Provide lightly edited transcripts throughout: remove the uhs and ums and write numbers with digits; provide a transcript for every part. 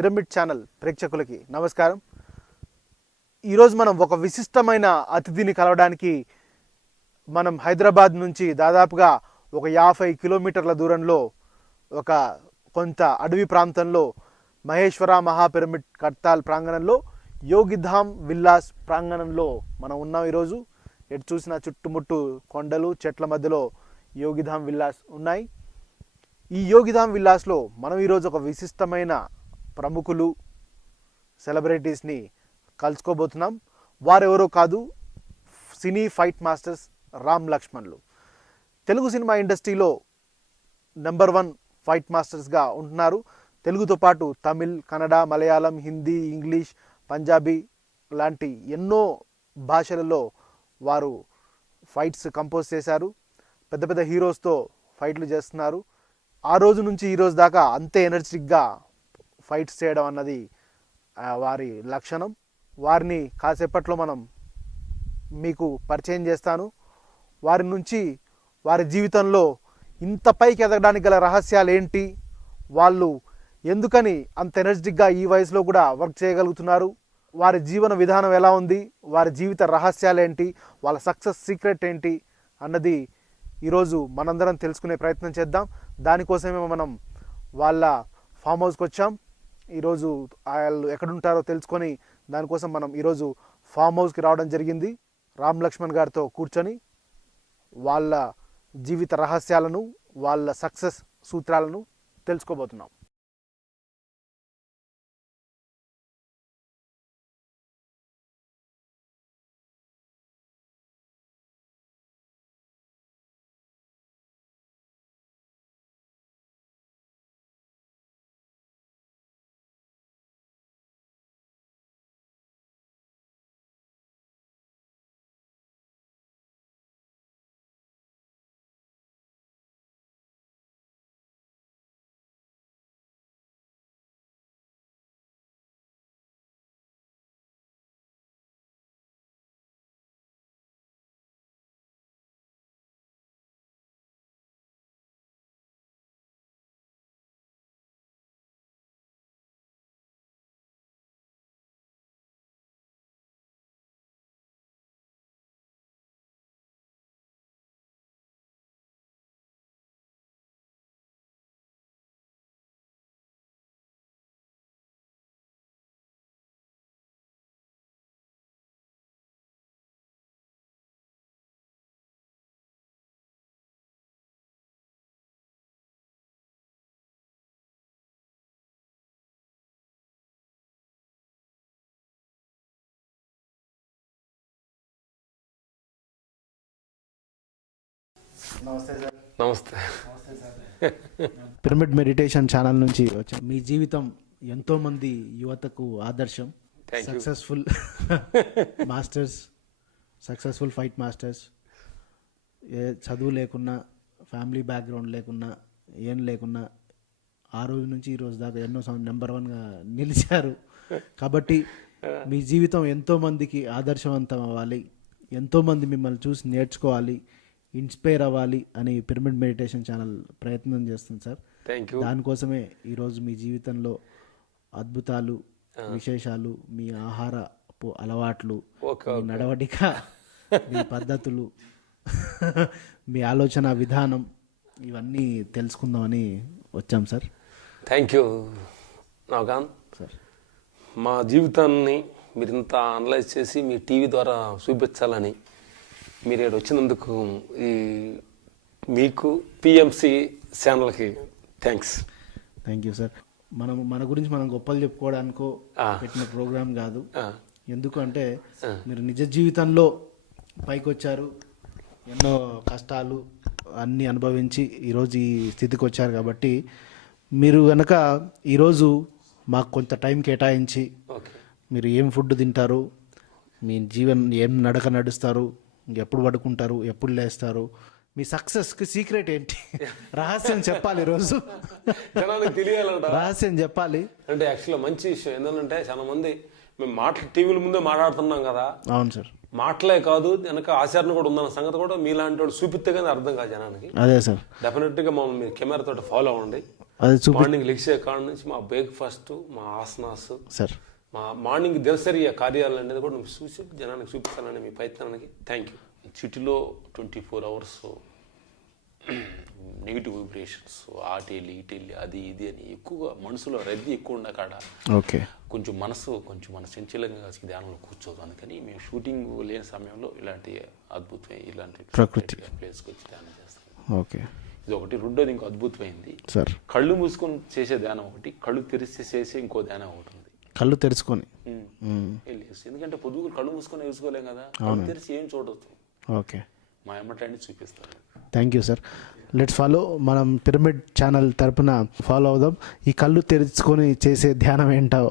Pyramid channel ప్రేక్షకులకి నమస్కారం. ఈరోజు మనం ఒక విశిష్టమైన అతిథిని కలవడానికి మనం హైదరాబాద్ నుంచి దాదాపుగా ఒక 50 కిలోమీటర్ల దూరంలో ఒక కొంత అడవి ప్రాంతంలో మహేశ్వర మహాపిరమిడ్ కడ్తాల్ ప్రాంగణంలో యోగిధామ్ విల్లాస్ ప్రాంగణంలో మనం ఉన్నాం. ఈరోజు ఎటు చూసిన చుట్టుముట్టు కొండలు చెట్ల మధ్యలో యోగిధామ్ విల్లాస్ ఉన్నాయి. ఈ యోగిధామ్ విల్లాస్లో మనం ఈరోజు ఒక విశిష్టమైన ప్రముఖులు సెలబ్రిటీస్ని కలుసుకోబోతున్నాం. వారెవరో కాదు, సినీ ఫైట్ మాస్టర్స్ రామ్ లక్ష్మణ్లు. తెలుగు సినిమా ఇండస్ట్రీలో నెంబర్ 1 ఫైట్ మాస్టర్స్గా ఉంటున్నారు. తెలుగుతో పాటు తమిళ్, కన్నడ, మలయాళం, హిందీ, ఇంగ్లీష్, పంజాబీ లాంటి ఎన్నో భాషలలో వారు ఫైట్స్ కంపోజ్ చేశారు. పెద్ద పెద్ద హీరోస్తో ఫైట్లు చేస్తున్నారు. ఆ రోజు నుంచి ఈ రోజు దాకా అంతే ఎనర్జెటిక్గా ఫైట్స్ చేయడం అన్నది వారి లక్షణం. వారిని కాసేపట్లో మనం మీకు పరిచయం చేస్తాను. వారి నుంచి వారి జీవితంలో ఇంత పైకి ఎదగడానికి గల రహస్యాలు ఏంటి, వాళ్ళు ఎందుకని అంత ఎనర్జెటిక్గా ఈ వయసులో కూడా వర్క్ చేయగలుగుతున్నారు, వారి జీవన విధానం ఎలా ఉంది, వారి జీవిత రహస్యాలు ఏంటి, వాళ్ళ సక్సెస్ సీక్రెట్ ఏంటి అన్నది ఈరోజు మనందరం తెలుసుకునే ప్రయత్నం చేద్దాం. దానికోసమే మనం వాళ్ళ ఫామ్ హౌస్కి వచ్చాం. ఈరోజు వాళ్ళు ఎక్కడుంటారో తెలుసుకొని దానికోసం మనం ఈరోజు ఫామ్ హౌస్కి రావడం జరిగింది. రామ్ లక్ష్మణ్ గారితో కూర్చొని వాళ్ళ జీవిత రహస్యాలను, వాళ్ళ సక్సెస్ సూత్రాలను తెలుసుకోబోతున్నాం. నమస్తే సార్. నమస్తే. పిరమిడ్ మెడిటేషన్ ఛానల్ నుంచి వచ్చాం. మీ జీవితం ఎంతో మంది యువతకు ఆదర్శం. Successful masters, successful fight masters, ఏ చదువు లేకున్నా, ఫ్యామిలీ బ్యాక్గ్రౌండ్ లేకున్నా, ఏం లేకున్నా ఆ రోజు నుంచి ఈ రోజు దాకా ఎన్నో నెంబర్ 1గా నిలిచారు. కాబట్టి మీ జీవితం ఎంతో మందికి ఆదర్శవంతం అవ్వాలి, ఎంతోమంది మిమ్మల్ని చూసి నేర్చుకోవాలి, ఇన్స్పైర్ అవ్వాలి అని పిరమిడ్ మెడిటేషన్ ఛానల్ ప్రయత్నం చేస్తుంది సార్. దానికోసమే ఈరోజు మీ జీవితంలో అద్భుతాలు, విశేషాలు, మీ ఆహారపు అలవాట్లు, మీ నడవడిక, మీ పద్ధతులు, మీ ఆలోచన విధానం ఇవన్నీ తెలుసుకుందామని వచ్చాం sir. Thank you Navakanth sir. మా జీవితాన్ని మీరు ఇంత అనలైజ్ చేసి మీ టీవీ ద్వారా చూపించాలని మీరు ఇక్కడ వచ్చినందుకు ఈ మీకు పిఎంసి ఛానల్కి థ్యాంక్స్. Thank you sir. మన గురించి మనం గొప్పలు చెప్పుకోవడానికో పెట్టిన ప్రోగ్రామ్ కాదు. ఎందుకంటే మీరు నిజ జీవితంలో పైకి వచ్చారు, ఎన్నో కష్టాలు అన్నీ అనుభవించి ఈరోజు ఈ స్థితికి వచ్చారు. కాబట్టి మీరు కనుక ఈరోజు మాకు కొంత టైం కేటాయించి మీరు ఏం ఫుడ్ తింటారు, మీ జీవనం ఏం నడక నడుస్తారు, ఎప్పుడు పడుకుంటారు, ఎప్పుడు లేస్తారు, మీ సక్సెస్కి సీక్రెట్ ఏంటి, రహస్యం చెప్పాలి. ఈరోజు జనానికి తెలియాలంట, రహస్యం చెప్పాలి. అంటే యాక్చువల్గా మంచి విషయం ఏంటంటే చాలా మంది మేము టీవీల ముందే మాట్లాడుతున్నాం కదా. అవును సార్. మాటలే కాదు వెనక ఆచరణ కూడా ఉందన్న సంగతి కూడా మీలాంటి వాడు చూపిస్తే కానీ అర్థం కాదు జనానికి. అదే సార్. డెఫినెట్గా మమ్మల్ని మీరు కెమెరా తోటి ఫాలో అవ్వండి. అది మార్నింగ్ లెక్సే కాడ నుంచి మా బ్రేక్ఫాస్ట్, మా ఆసనాస్, సార్ మా మార్నింగ్ దినసరి కార్యాలు అనేది కూడా మేము చూసి జనానికి చూపిస్తానని మీ ప్రయత్నానికి థ్యాంక్ యూ. సిటీలో 24 hours నెగిటివ్ వైబ్రేషన్స్, ఆటెళ్ళి ఇటెళ్ళి అది ఇది అని ఎక్కువగా మనసులో రద్దీ ఎక్కువ ఉన్న కాడ ఓకే కొంచెం మన చంచలంగా ధ్యానంలో కూర్చోదు. అందుకని మేము షూటింగ్ లేని సమయంలో ఇలాంటి అద్భుతమైన ఇలాంటి ప్రకృతి ప్లేస్కి వచ్చి ధ్యానం చేస్తాం. ఓకే ఇది ఒకటి. రెండోది ఇంకో అద్భుతమైంది సార్, కళ్ళు మూసుకొని చేసే ధ్యానం ఒకటి, కళ్ళు తెరిచి చేసే ఇంకో ధ్యానం ఒకటి ఉంది. కళ్ళు తెరుచుకొని ఎందుకంటే పొద్దుగు కళ్ళు మూసుకొని వేసుకోలేం కదా, కళ్ళు తెరిచి ఏం చూడవచ్చు. ఓకే మా అమ్మటాన్ని చూపిస్తారు. Thank you sir. Let's follow. మనం పిరమిడ్ ఛానల్ తరపున ఫాలో అవుదాం. ఈ కళ్ళు తెరుచుకొని చేసే ధ్యానం ఏంటో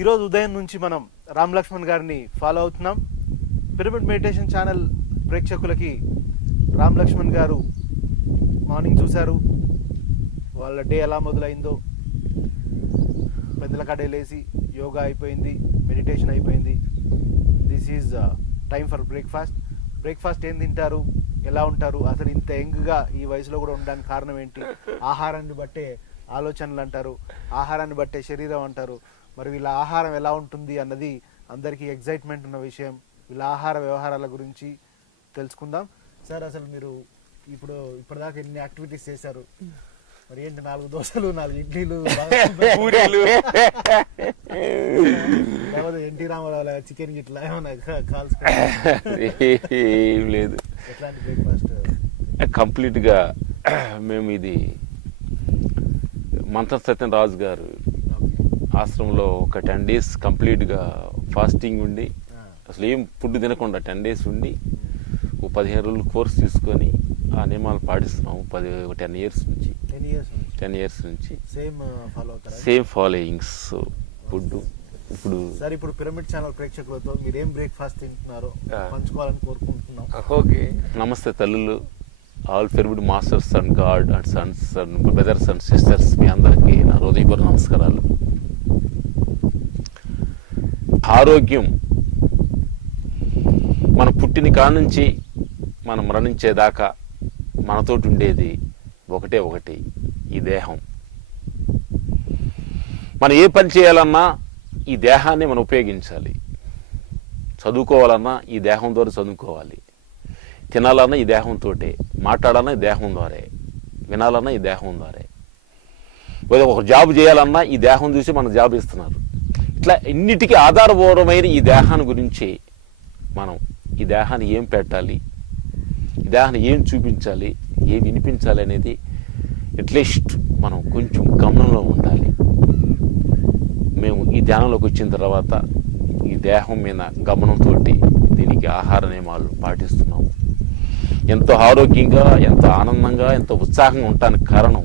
ఈరోజు ఉదయం నుంచి మనం రామ్ లక్ష్మణ్ గారిని ఫాలో అవుతున్నాం. పిరమిడ్ మెడిటేషన్ ఛానల్ ప్రేక్షకులకి రామ్ లక్ష్మణ్ గారు మార్నింగ్ చూశారు, వాళ్ళ డే ఎలా మొదలైందో. పెద్దల కాడే లేచి యోగా అయిపోయింది, మెడిటేషన్ అయిపోయింది. This is time for breakfast. Breakfast ఏం తింటారు, ఎలా ఉంటారు, అసలు ఇంత యంగ్గా ఈ వయసులో కూడా ఉండడానికి కారణం ఏంటి? ఆహారాన్ని బట్టే ఆలోచనలు అంటారు, ఆహారాన్ని బట్టే శరీరం అంటారు. మరి వీళ్ళ ఆహారం ఎలా ఉంటుంది అన్నది అందరికీ ఎగ్జైట్మెంట్ ఉన్న విషయం. వీళ్ళ ఆహార వ్యవహారాల గురించి తెలుసుకుందాం. సార్, అసలు మీరు ఇప్పటిదాకా ఎన్ని యాక్టివిటీస్ చేశారు? మరి ఏంటి, 4 దోశలు, 4 ఇడ్లీలు, లేకపోతే ఎన్టీ రామారావు చికెన్ గిట్లా ఏమన్నా కాల్స్? ఏం లేదు, ఎట్లాంటి బ్రేక్ఫాస్ట్? కంప్లీట్గా మేము ఇది మంత్ర సత్యం రాజు గారు ఆశ్రమంలో ఒక 10 days కంప్లీట్గా ఫాస్టింగ్ ఉండి అసలు ఏం ఫుడ్ తినకుండా 10 days ఉండి ఒక 15 రోజులు కోర్స్ తీసుకొని ఆ నియమాలు పాటిస్తున్నాము. 10 years నుంచి 10 years నుంచి సేమ్ ఫాలోయింగ్స్ ఫుడ్. ఇప్పుడు పిరమిడ్ ఛానల్ ప్రేక్షకులతో మీరేం బ్రేక్ఫాస్ట్ తింటున్నారో పంచుకోవాలని కోరుకుంటున్నాం. ఓకే, నమస్తే తల్లులు, all pyramid masters and god and sons and brothers and sisters, మీ అందరికీ నా హృదయపూర్వక నమస్కారాలు. ఆరోగ్యం మన పుట్టిన కాడ నుంచి మనం మరణించేదాకా మనతోటి ఉండేది ఒకటి, ఈ దేహం. మనం ఏ పని చేయాలన్నా ఈ దేహాన్ని మనం ఉపయోగించాలి. చదువుకోవాలన్నా ఈ దేహం ద్వారా చదువుకోవాలి, తినాలన్నా ఈ దేహంతో, మాట్లాడాలన్నా ఈ దేహం ద్వారా, వినాలన్నా ఈ దేహం ద్వారా, ఒక జాబ్ చేయాలన్నా ఈ దేహం చూసి మన జాబ్ ఇస్తున్నారు. ఇట్లా ఇన్నిటికీ ఆధారపూర్వమైన ఈ దేహాన్ని గురించి మనం ఈ దేహాన్ని ఏం పెట్టాలి, ఈ దేహాన్ని ఏం చూపించాలి, ఏం వినిపించాలి అనేది అట్లీస్ట్ మనం కొంచెం గమనంలో ఉండాలి. మేము ఈ ధ్యానంలోకి వచ్చిన తర్వాత ఈ దేహం మీద గమనంతో దీనికి ఆహార నియమాలు పాటిస్తున్నాము. ఎంతో ఆరోగ్యంగా, ఎంతో ఆనందంగా, ఎంతో ఉత్సాహంగా ఉండటానికి కారణం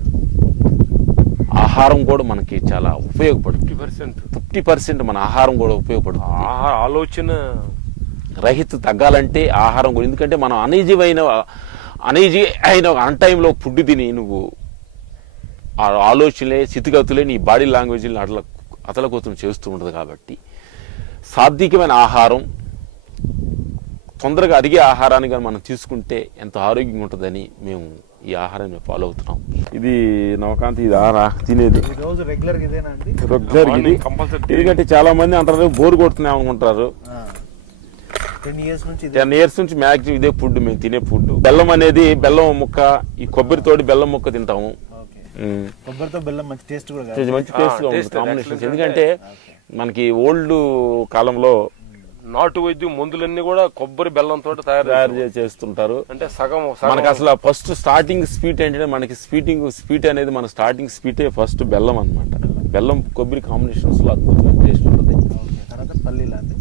ఆహారం కూడా మనకి చాలా ఉపయోగపడుతుంది. 50% మన ఆహారం కూడా ఉపయోగపడుతుంది. ఆలోచన రహిత తగ్గాలంటే ఆహారం కూడా. ఎందుకంటే మనం అనీజీ అయిన అన్ టైంలో ఫుడ్ తిని నువ్వు ఆ ఆలోచనలే, స్థితిగతులే నీ బాడీ లాంగ్వేజ్ని అతలకోతం చేస్తూ ఉంటుంది. కాబట్టి సాత్వికమైన ఆహారం, తొందరగా అరిగే ఆహారాన్ని కానీ మనం తీసుకుంటే ఎంతో ఆరోగ్యంగా ఉంటుందని మేము ఈ ఆహారాన్ని ఫాలో అవుతున్నాం. ఇది నవకాంతి, ఇది తినేది రెగ్యులర్. ఎందుకంటే చాలా మంది అంటారు బోర్ కొడుతున్నాయి అనుకుంటారు. 10 years నుంచి మ్యాక్సిమం ఇదే ఫుడ్ మేము తినే ఫుడ్. బెల్లం అనేది, బెల్లం ముక్క, ఈ కొబ్బరితోటి బెల్లం ముక్క తింటాము. కొబ్బరితో బెల్లం మంచి టేస్ట్ కూడా, మంచి టేస్ట్ కాంబినేషన్. ఎందుకంటే మనకి ఓల్డ్ కాలంలో నాటు వైద్యం మందులన్నీ కూడా కొబ్బరి బెల్లంతో తయారు చేస్తుంటారు. అంటే సగం మనకి అసలు ఫస్ట్ స్టార్టింగ్ స్వీట్ ఏంటంటే మనకి స్వీట్ అనేది మన స్టార్టింగ్ స్వీటే ఫస్ట్ బెల్లం అన్నమాట. బెల్లం కొబ్బరి కాంబినేషన్స్ లో అద్భుతమైన టేస్ట్ ఉంటుంది. తర్వాత పల్లీలు అండి,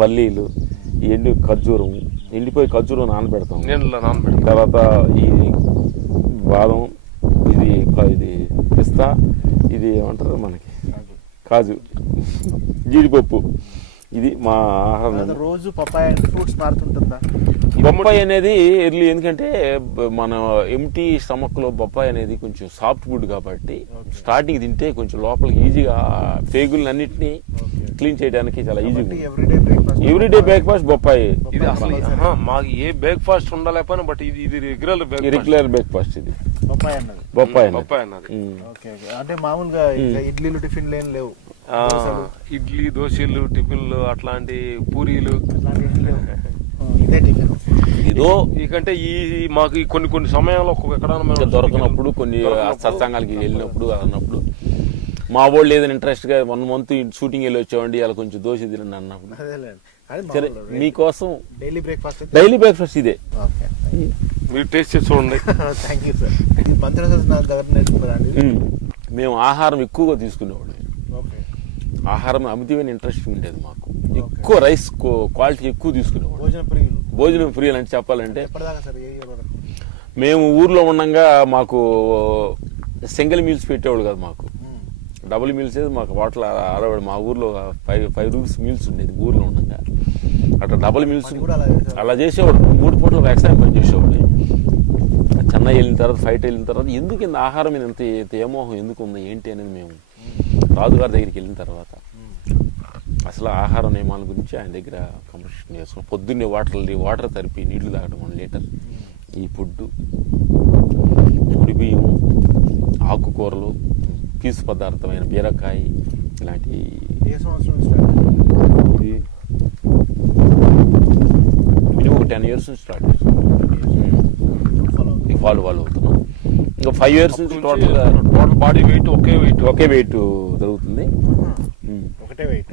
పల్లీలు, ఖర్జూరం, ఎండిపోయి ఖర్జూరం నానబెడతాం. నీళ్ళలో నానబెడతాం. తర్వాత ఈ బాదం, ఇది పిస్తా, ఇది ఏమంటారు మనకి కాజు, జీడిపప్పు. ఇది మా ఆహారం. రోజు పపాయ ఫ్రూట్స్ మారుతుంటుందా? బొప్పాయి అనేది ఎర్లీ, ఎందుకంటే మన ఎంటీ స్టమక్ లో బొప్పాయి అనేది కొంచెం సాఫ్ట్ ఫుడ్ కాబట్టి స్టార్టింగ్ తింటే కొంచెం లోపలికి ఈజీగా పేగులు అన్నిటినీ క్లీన్ చేయడానికి చాలా ఈజీగా. ఎవ్రీడే బ్రేక్ఫాస్ట్ బొప్పాయి. ఇది అసలు మాకు ఏ బ్రేక్ఫాస్ట్ ఉండలేకపోయినా బట్ ఇది రెగ్యులర్ బ్రేక్ఫాస్ట్. ఇది బొప్పాయి అన్నది. అంటే మామూలుగా ఇడ్లీలు టిఫిన్లు ఏం లేవు? ఇడ్లీ, దోశలు, టిఫిన్లు, అట్లాంటి పూరీలు, ఇదో ఇకంటే ఈ మాకు కొన్ని సమయాల్లో ఎక్కడ దొరకనప్పుడు, కొన్ని సత్సంగాలకి వెళ్ళినప్పుడు అన్నప్పుడు మా వాళ్ళు ఏదైనా ఇంట్రెస్ట్ గా 1 month షూటింగ్ వెళ్ళి వచ్చామండి, అలా కొంచెం దోశ తినండి అన్నప్పుడు సరే మీకోసం డైలీ బ్రేక్ఫాస్ట్ ఇదే. మీరు టేస్ట్ చేసి చూడండి. మేము ఆహారం ఎక్కువగా తీసుకునేవాడు. ఆహారం అమితమైన ఇంట్రెస్ట్ ఉండేది మాకు. ఎక్కువ రైస్ క్వాలిటీ ఎక్కువ తీసుకునేవాడు. భోజనం ప్రియులు అంటే చెప్పాలంటే మేము ఊర్లో ఉండగా మాకు సింగిల్ మీల్స్ పెట్టేవాడు కదా, మాకు డబుల్ మీల్స్ మాకు హోటల్ ఆడవాడు. మా ఊర్లో 5 రూపీస్ మీల్స్ ఉండేది ఊర్లో ఉండగా. అట్లా డబుల్ మీల్స్ అలా చేసేవాడు. 3 పూటలు వ్యవసాయం పని చేసేవాడు. చెన్నై వెళ్ళిన తర్వాత, ఫైట్ వెళ్ళిన తర్వాత ఎందుకు ఇంత ఆహారం మీద ఇంత ఏమోహం ఎందుకు ఉంది ఏంటి అనేది మేము రాజుగారి దగ్గరికి వెళ్ళిన తర్వాత అసలు ఆహార నియమాల గురించి ఆయన దగ్గర కన్వర్సేషన్ చేసుకున్నాం. పొద్దున్నే వాటర్ తరిపి నీళ్లు తాగడం 1 లీటర్, ఈ ఫుడ్డు, ముడి బియ్యం, ఆకుకూరలు, పీసు పదార్థమైన బీరకాయ, ఇలాంటి మినిమం 10 years నుంచి స్టార్ట్ చేస్తాం. ఫాలో అవుతున్నాం. ఇంకా 5 years నుంచి టోటల్ బాడీ వెయిట్ ఒకే వెయిట్ జరుగుతుంది. ఒకటే వెయిట్.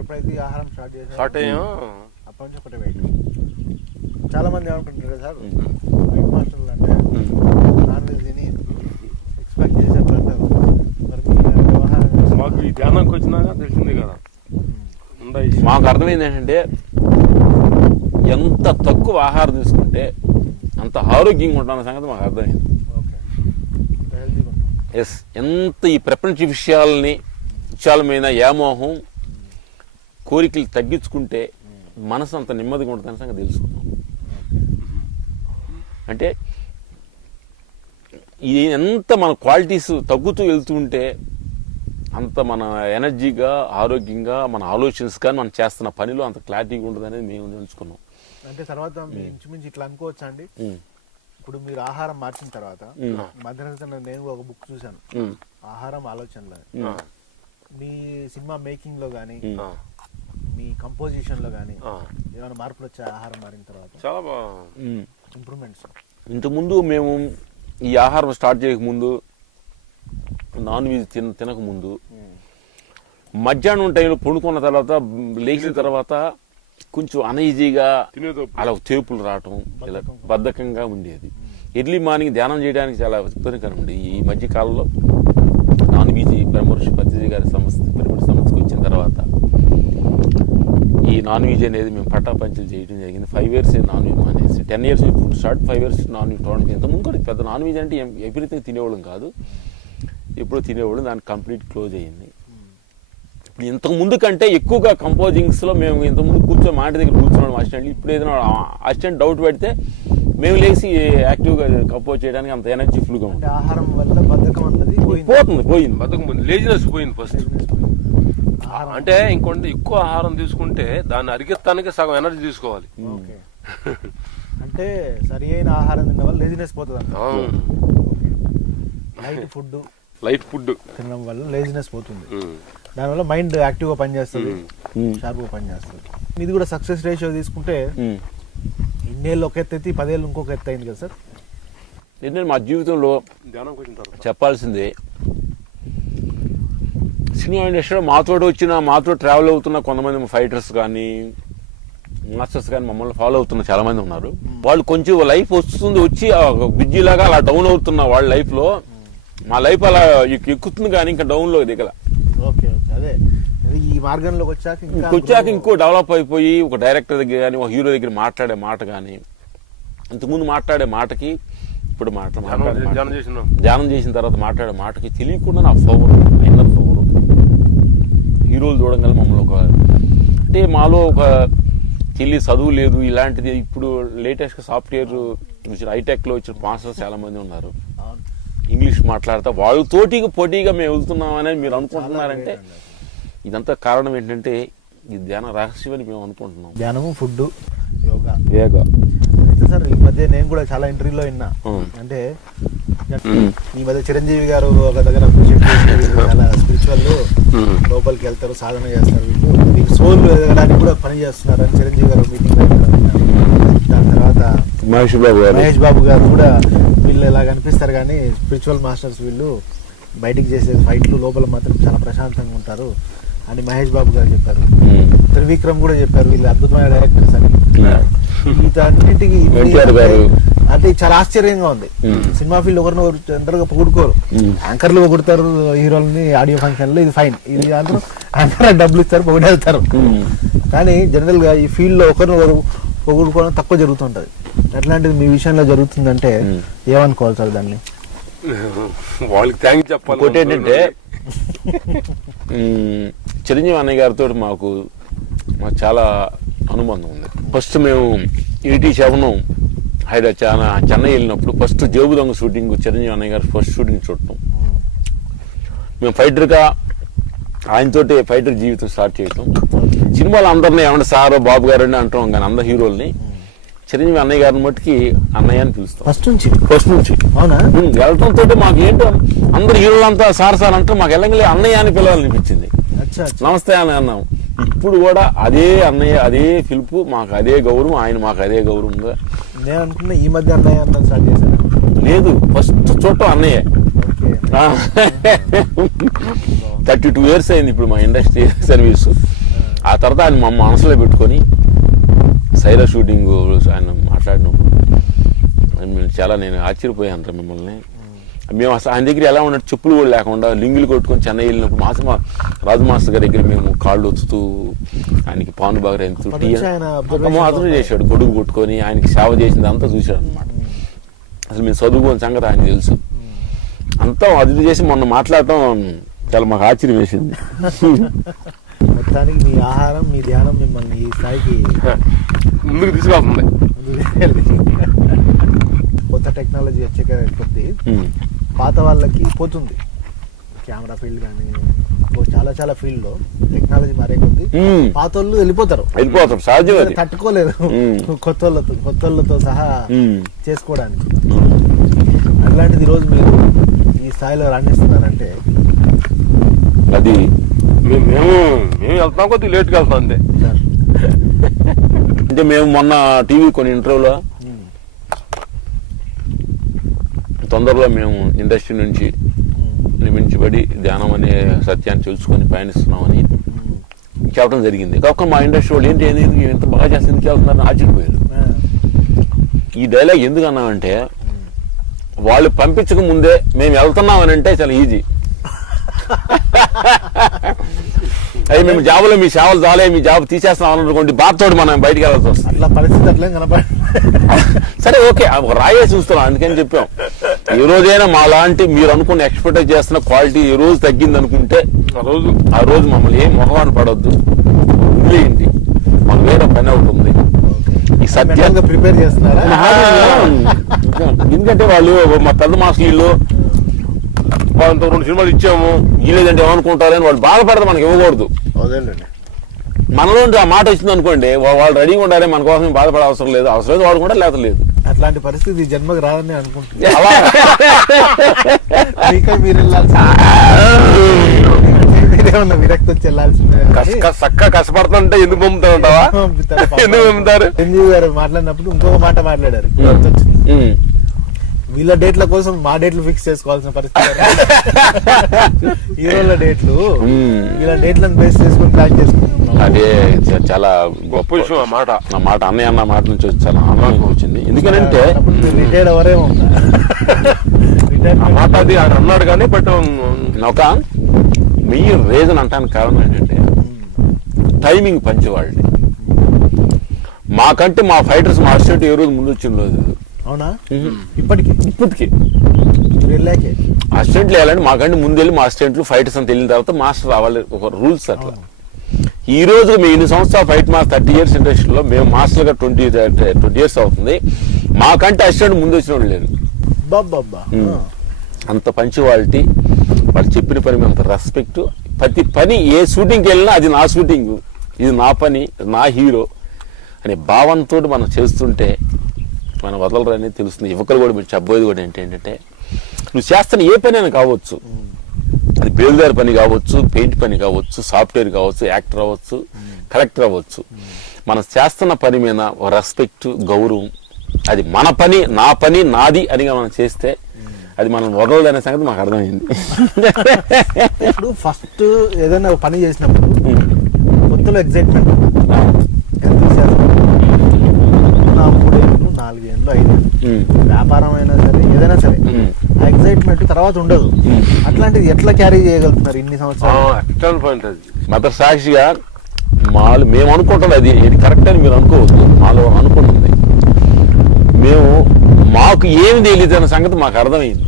ఎప్పుడైతే ఆహారం స్టార్ట్ అయ్యాం అప్పటి నుంచి ఒకటే వెయిట్. చాలా మంది ఏమనుకుంటారు కదా సార్, వైట్ మాస్టర్లు అంటే నాన్ వెజ్ తిని ఎక్స్పెక్ట్ చేసేట్లు అంటారు. మరి మాకు ఈ ధ్యానానికి వచ్చినాక తెలిసింది కదా. మాకు అర్థమైంది ఏంటంటే ఎంత తక్కువ ఆహారం తీసుకుంటే అంత ఆరోగ్యంగా ఉంటామన్న సంగతి మాకు అర్థమైంది. ఎస్, ఎంత ఈ ప్రపంచ విషయాల మీద వ్యామోహం, కోరికలు తగ్గించుకుంటే మనసు అంత నెమ్మదిగా ఉంటుందన్న సంగతి తెలుసుకున్నాం. అంటే ఇది ఎంత మన క్వాలిటీస్ తగ్గుతూ వెళ్తూ ఉంటే అంత మన ఎనర్జీగా, ఆరోగ్యంగా, మన ఆలోచనస్ కానీ మనం చేస్తున్న పనిలో అంత క్లారిటీగా ఉంటుంది అనేది మేము తెలుసుకున్నాం. అంటే తర్వాత ఇంచుమించు ఇట్లా అనుకోవచ్చా అండి, ఇప్పుడు మీరు ఆహారం మార్చిన తర్వాత మధ్యాహ్నం నేను ఒక బుక్ చూశాను, ఆహారం ఆలోచనలో. మీ సినిమా మేకింగ్ లో గానీ, మీ కంపోజిషన్ లో గానీ ఏమైనా మార్పులు వచ్చాయి ఆహారం మారిన తర్వాత? చాలా ఇంప్రూవ్మెంట్స్. ఇంతకుముందు మేము ఈ ఆహారం స్టార్ట్ చేయకముందు, నాన్ వెజ్ తినకముందు, మధ్యాహ్నం టైంలో పండుకున్న తర్వాత, లేచిన తర్వాత కొంచెం అనీజీగా అలా తేపులు రావటం, ఇలా బద్ధకంగా ఉండేది. ఎర్లీ మార్నింగ్ ధ్యానం చేయడానికి చాలా ఇబ్బందికరం ఉండేది. ఈ మధ్య కాలంలో నాన్ వెజ్ బ్రహ్మర్షి పత్రిజీ గారి పిరమిడ్ సంస్థకి వచ్చిన తర్వాత ఈ నాన్ వెజ్ అనేది మేము పట్టాపంచలు చేయడం జరిగింది. 5 years నాన్ వెజ్ మానేసి, 10 years food start, 5 years non veg tone. ఇంతకుముందు కూడా పెద్ద నాన్ వెజ్ అంటే ఎవ్రీథింగ్ తినేవాళ్ళం కాదు, ఎప్పుడు తినేవాళ్ళం. దానికి కంప్లీట్ క్లోజ్ అయ్యింది. ఇంతకు ముందు కంటే ఎక్కువగా కంపోజింగ్స్ లో మేము ఇంతకుముందు మాట దగ్గర కూర్చున్నాం అసిస్టెంట్లు. ఇప్పుడు ఏదైనా అసిస్టెంట్ డౌట్ పెడితే మేము లేచి యాక్టివ్గా కంపోజ్ చేయడానికి అంత ఎనర్జీ ఫుల్గా ఉంటుంది. ఆహారం వల్ల బద్ధకం అన్నది పోయింది. బద్ధకం లేజినెస్ పోయింది ఫస్ట్. అంటే ఇంకొంత ఎక్కువ ఆహారం తీసుకుంటే దాన్ని అరిగెత్తానికి సగం ఎనర్జీ తీసుకోవాలి. అంటే సరి అయిన ఆహారం తిన్న వల్ల లేజినెస్ పోతుంది. లైట్ ఫుడ్ తినడం వల్ల లేజినెస్ పోతుంది. దానివల్ల మైండ్ యాక్టివ్ గా పనిచేస్తుంది, షార్ప్ గా పనిచేస్తుంది. ఇది కూడా సక్సెస్ రేషియో తీసుకుంటే ఇన్నేళ్ళు ఒక ఎత్తు ఎత్తి 10 ఏళ్ళు ఇంకొక ఎత్తు అయింది కదా సార్. ఏంటంటే మా జీవితంలో చెప్పాల్సిందే, సినిమా ఇండస్ట్రీలో మాతో ట్రావెల్ అవుతున్న కొంతమంది ఫైటర్స్ కానీ మాస్టర్స్ కానీ మమ్మల్ని ఫాలో అవుతున్న చాలా మంది ఉన్నారు. వాళ్ళు కొంచెం లైఫ్ వచ్చి బిజీ లాగా అలా డౌన్ అవుతున్న వాళ్ళ లైఫ్ లో మా లైఫ్ అలా ఎక్కుతుంది కానీ ఇంకా డౌన్ లో దిగల. అదే ఈ మార్గంలోకి వచ్చాక ఇంకో డెవలప్ అయిపోయి ఒక డైరెక్టర్ దగ్గర కానీ ఒక హీరో దగ్గర మాట్లాడే మాట కానీ ఇంతకుముందు మాట్లాడే మాటకి ఇప్పుడు ధ్యానం చేసిన తర్వాత మాట్లాడే మాటకి తెలియకుండా నా పవర్ ఇన్నర్ పవర్ హీరోలు చూడగల మమ్మల్ని ఒక అంటే మాలో ఒక చెల్లి చదువు లేదు ఇలాంటిది. ఇప్పుడు లేటెస్ట్ సాఫ్ట్వేర్ వచ్చిన హైటెక్ లో వచ్చిన మాస్టర్స్ చాలా మంది ఉన్నారు. ఇంగ్లీష్ మాట్లాడతా వాళ్ళతోటికి పోటీగా మేము వెళ్తున్నాం అనేది మీరు అనుకుంటున్నారంటే ఇదంతా కారణం ఏంటంటే ఈ ధ్యాన రహస్యం అని మేము అనుకుంటున్నాం. ధ్యానము, ఫుడ్, యోగా. సార్ ఈ మధ్య నేను కూడా చాలా ఇంటర్వ్యూలో విన్నా, అంటే ఈ మధ్య చిరంజీవి గారు ఒక దగ్గర చాలా స్పిరిచువల్ లోపలికి వెళ్తారు, సాధన చేస్తారు, వీళ్ళు సోల్ ఎదగడానికి కూడా పని చేస్తున్నారు అని చిరంజీవి గారు మీటింగ్. దాని తర్వాత మహేష్ బాబు గారు కూడా వీళ్ళు ఇలా కనిపిస్తారు కానీ స్పిరిచువల్ మాస్టర్స్ వీళ్ళు బయటికి చేసే ఫైట్లు లోపల మాత్రం చాలా ప్రశాంతంగా ఉంటారు అని మహేష్ బాబు గారు చెప్పారు. త్రివిక్రమ్ కూడా చెప్పారు వీళ్ళు అద్భుతమైన డైరెక్టర్స్ అని. వీటన్నిటికీ అంటే చాలా ఆశ్చర్యంగా ఉంది. సినిమా ఫీల్డ్ ఒకరినొకరు జనరల్ గా పొగుడుకోరు, యాంకర్లు పొగుడతారు హీరోలని ఆడియో ఫంక్షన్ లో, ఇది ఫైన్, ఇది అందరూ యాంకర్ డబ్బులు ఇస్తారు పొగిడేస్తారు. కానీ జనరల్ గా ఈ ఫీల్డ్ లో ఒకరినొకరు పొగుడుకోవడం తక్కువ జరుగుతుంటది. అట్లాంటిది మీ విషయంలో జరుగుతుందంటే ఏమనుకోవాలి సార్ దాన్ని? వాళ్ళకి థ్యాంక్స్ చెప్పాలి. ఇంకోటి ఏంటంటే చిరంజీవి అన్నయ్య గారితో మాకు చాలా అనుబంధం ఉంది. ఫస్ట్ మేము 87 హైదరాబాద్ చెన్నై వెళ్ళినప్పుడు ఫస్ట్ జేబు దొంగ షూటింగ్ చిరంజీవి అన్నయ్య గారు ఫస్ట్ షూటింగ్ చూడటం. మేము ఫైటర్గా ఆయనతోటి ఫైటర్ జీవితం స్టార్ట్ చేయటం. సినిమాలో అందరినీ ఏమన్నా సార్ బాబు గారు అని అంటాం కానీ అందరు హీరోల్ని చిరంజీవి అన్నయ్య గారిని మట్టుకి అన్నయ్య అని పిలుస్తాం ఫస్ట్ నుంచి. అవునా? వెళ్ళటంతో మాకు ఏంటో అందరు హీరోలంతా సార్ అంటే మాకు వెళ్ళగలే అన్నయ్య అని పిలవాలనిపించింది. నమస్తే అని అన్నాం. ఇప్పుడు కూడా అదే అన్నయ్య, అదే పిలుపు, మాకు అదే గౌరవం, ఆయన మాకు అదే గౌరవంగా. నేను అనుకున్నా ఈ మధ్య అన్నయ్య అన్న స్టార్ట్ చేశాను. లేదు, ఫస్ట్ చూడటం అన్నయ్య. 32 years అయింది ఇప్పుడు మా ఇండస్ట్రీ సర్వీస్. ఆ తర్వాత ఆయన మా మనసులో పెట్టుకొని సైరా షూటింగ్ ఆయన మాట్లాడినప్పుడు చాలా నేను ఆశ్చర్యపోయాను మిమ్మల్ని. మేము ఆయన దగ్గర ఎలా ఉన్నట్టు చెప్పులు కూడా లేకుండా లింగులు కొట్టుకొని చెన్నై వెళ్ళినప్పుడు రాజు మాస్టర్ గారి దగ్గర మేము కాళ్ళు వచ్చుతూ ఆయనకి పాను బాగా ఎంతూ టీ అతను చేశాడు, గొడుగు కొట్టుకొని ఆయనకి సేవ చేసింది అంతా చూశాడు అనమాట. అసలు మేము చదువుకోని సంగతి ఆయన తెలుసు. అంతా అది చేసి మొన్న మాట్లాడటం చాలా మాకు ఆశ్చర్యం వేసింది. మొత్తానికి మీ ఆహారం, మీ ధ్యానం మిమ్మల్ని ఈ స్థాయికి ముందుకు తీసుకెళ్తుంది. కొత్త టెక్నాలజీ వచ్చే కొద్ది పాత వాళ్ళకి పోతుంది. కెమెరా ఫీల్డ్ కానీ చాలా చాలా ఫీల్డ్ లో టెక్నాలజీ మారే కొద్ది పాత వాళ్ళు వెళ్ళిపోతారు సహజం, తట్టుకోలేదు కొత్త సహా చేసుకోవడానికి. అట్లాంటిది ఈరోజు మీరు ఈ స్థాయిలో రాణిస్తున్నారంటే అది మేము వెళ్తాం కొద్దిగా లేట్గా వెళ్తాం అంతే. అంటే మేము మొన్న టీవీ కొన్ని ఇంటర్వ్యూలో తొందరలో మేము ఇండస్ట్రీ నుంచి నిమించబడి ధ్యానం అనే సత్యాన్ని తెలుసుకొని పయనిస్తున్నామని చెప్పడం జరిగింది. కాకపోతే మా ఇండస్ట్రీ వాళ్ళు ఏంటి ఎంత బాగా చేస్తే ఎందుకు వెళ్తున్నారని ఆశ్చర్యపోయారు. ఈ డైలాగ్ ఎందుకు అన్నామంటే వాళ్ళు పంపించక ముందే మేము వెళ్తున్నామని అంటే చాలా ఈజీ. అయ్యి మేము జాబులో మీ సేవలు చాలే, మీ జాబ్ తీసేస్తాం అనుకోండి, బాధతోటి మనం బయటికి వెళ్ళాల్సి వస్తుంది. అట్లా పరిస్థితి అట్లే కనపడి సరే ఓకే రాయే చూస్తున్నాం అందుకని చెప్పాం. ఏ రోజైనా మా లాంటి మీరు అనుకున్న ఎక్స్పెక్ట్ చేస్తున్న క్వాలిటీ ఏ రోజు తగ్గింది అనుకుంటే ఆ రోజు మమ్మల్ని ఏం మొహమాన పడవద్దు, వదిలేయండి, మాకు వేరే పని అవుతుంది. ఈ సత్యంగా ప్రిపేర్ చేస్తున్నారా? ఎందుకంటే వాళ్ళు మా పెద్ద మాస్టర్లు 2 సినిమాలు ఇచ్చాము ఇలేదంటే ఏమనుకుంటారని వాళ్ళు బాధపడదు, మనకి ఇవ్వకూడదు. మనలో ఆ మాట వచ్చింది అనుకోండి, వాళ్ళు రెడీగా ఉండాలి, మన కోసం బాధపడే అవసరం లేదు. అవసరం లేదు వాడు కూడా లేతలేదు. అట్లాంటి పరిస్థితి జన్మకు రాదని అనుకుంటున్నాను. విరక్తి వచ్చి వెళ్ళాల్సిందే. చక్కగా కష్టపడుతుంటే ఎందుకు పంపుతారంటావా? ఎందుకు పంపుతారు? చిరంజీవి గారు మాట్లాడినప్పుడు ఇంకొక మాట మాట్లాడారు. వీళ్ళ డేట్ల కోసం మా డేట్లు ఫిక్స్ చేసుకోవాల్సిన పరిస్థితి. హీరోల డేట్లు వీళ్ళ డేట్లను బేస్ చేసుకుని ప్లాన్ చేసుకుంటున్నాం. అదే చాలా గొప్ప విషయం ఆ మాట. నా మాట అన్నయ్య అన్న మాట నుంచి చాలా ఆనందంగా వచ్చింది. ఎందుకంటే రిటైర్డ్ ఎవరేమో ఆ మాట అది ఆయన అన్నాడు కానీ బట్ ఒక మెయిన్ రీజన్ అంటానికి కారణం ఏంటంటే టైమింగ్ పంచేవాళ్ళని. మాకంటే మా ఫైటర్స్ మా అసిస్టెంట్ ఏ రోజు ముందు వచ్చిన రోజు. అవునా? ఇప్పటికి వెళ్ళాకే అసిస్టెంట్లు వేయాలంటే మాకంటే ముందు వెళ్ళి మా అసిస్టెంట్లు ఫైటర్స్ అంతా వెళ్ళిన తర్వాత మాస్టర్ రావాలి, ఒక రూల్స్ అట్లా. ఈ రోజు మేము ఇన్ని సంవత్సరాలు ఫైట్ మాస్టర్ 30 years ఇండస్ట్రీలో మేము మాస్టర్గా 20 years అవుతుంది. మాకంటే అసిస్టెంట్ ముందు వచ్చిన వాళ్ళు లేదు. అంత పంచి వాళ్ళకి వాళ్ళు చెప్పిన పని అంత రెస్పెక్ట్. ప్రతి పని ఏ షూటింగ్కి వెళ్ళినా అది నా షూటింగ్, ఇది నా పని, నా హీరో అనే భావంతో మనం చేస్తుంటే మనం వదలరు అనేది తెలుస్తుంది. యువకులు కూడా మీరు చెప్పబోయేది కూడా ఏంటంటే నువ్వు చేస్తున్న ఏ పని అయినా కావచ్చు, అది బేల్దారి పని కావచ్చు, పెయింట్ పని కావచ్చు, సాఫ్ట్వేర్ కావచ్చు, యాక్టర్ అవ్వచ్చు, కలెక్టర్ అవ్వచ్చు, మనం చేస్తున్న పని మీద ఒక రెస్పెక్ట్, గౌరవం, అది మన పని, నా పని, నాది అనిగా మనం చేస్తే అది మనం వదలదు అనే సంగతి మాకు అర్థమైంది. ఇప్పుడు ఫస్ట్ ఏదైనా పని చేసినప్పుడు కొత్తలో ఎగ్జైట్మెంట్, నా 3 ఏళ్ళు 4 ఏళ్ళు 5 ఏళ్ళు వ్యాపారం అయినా సరే ఏదైనా సరే ఆ ఎగ్జైట్మెంట్ తర్వాత ఉండదు. అట్లాంటిది ఎట్లా క్యారీ చేయగలుగుతున్నారు ఇన్ని సంవత్సరాలు? మత సాక్షిగా మేము అనుకుంటాం అది కరెక్ట్ అని మీరు అనుకోవద్దు. మాలో అనుకుంటుంది, మేము మాకు ఏమి తెలియదు అన్న సంగతి మాకు అర్థమైంది.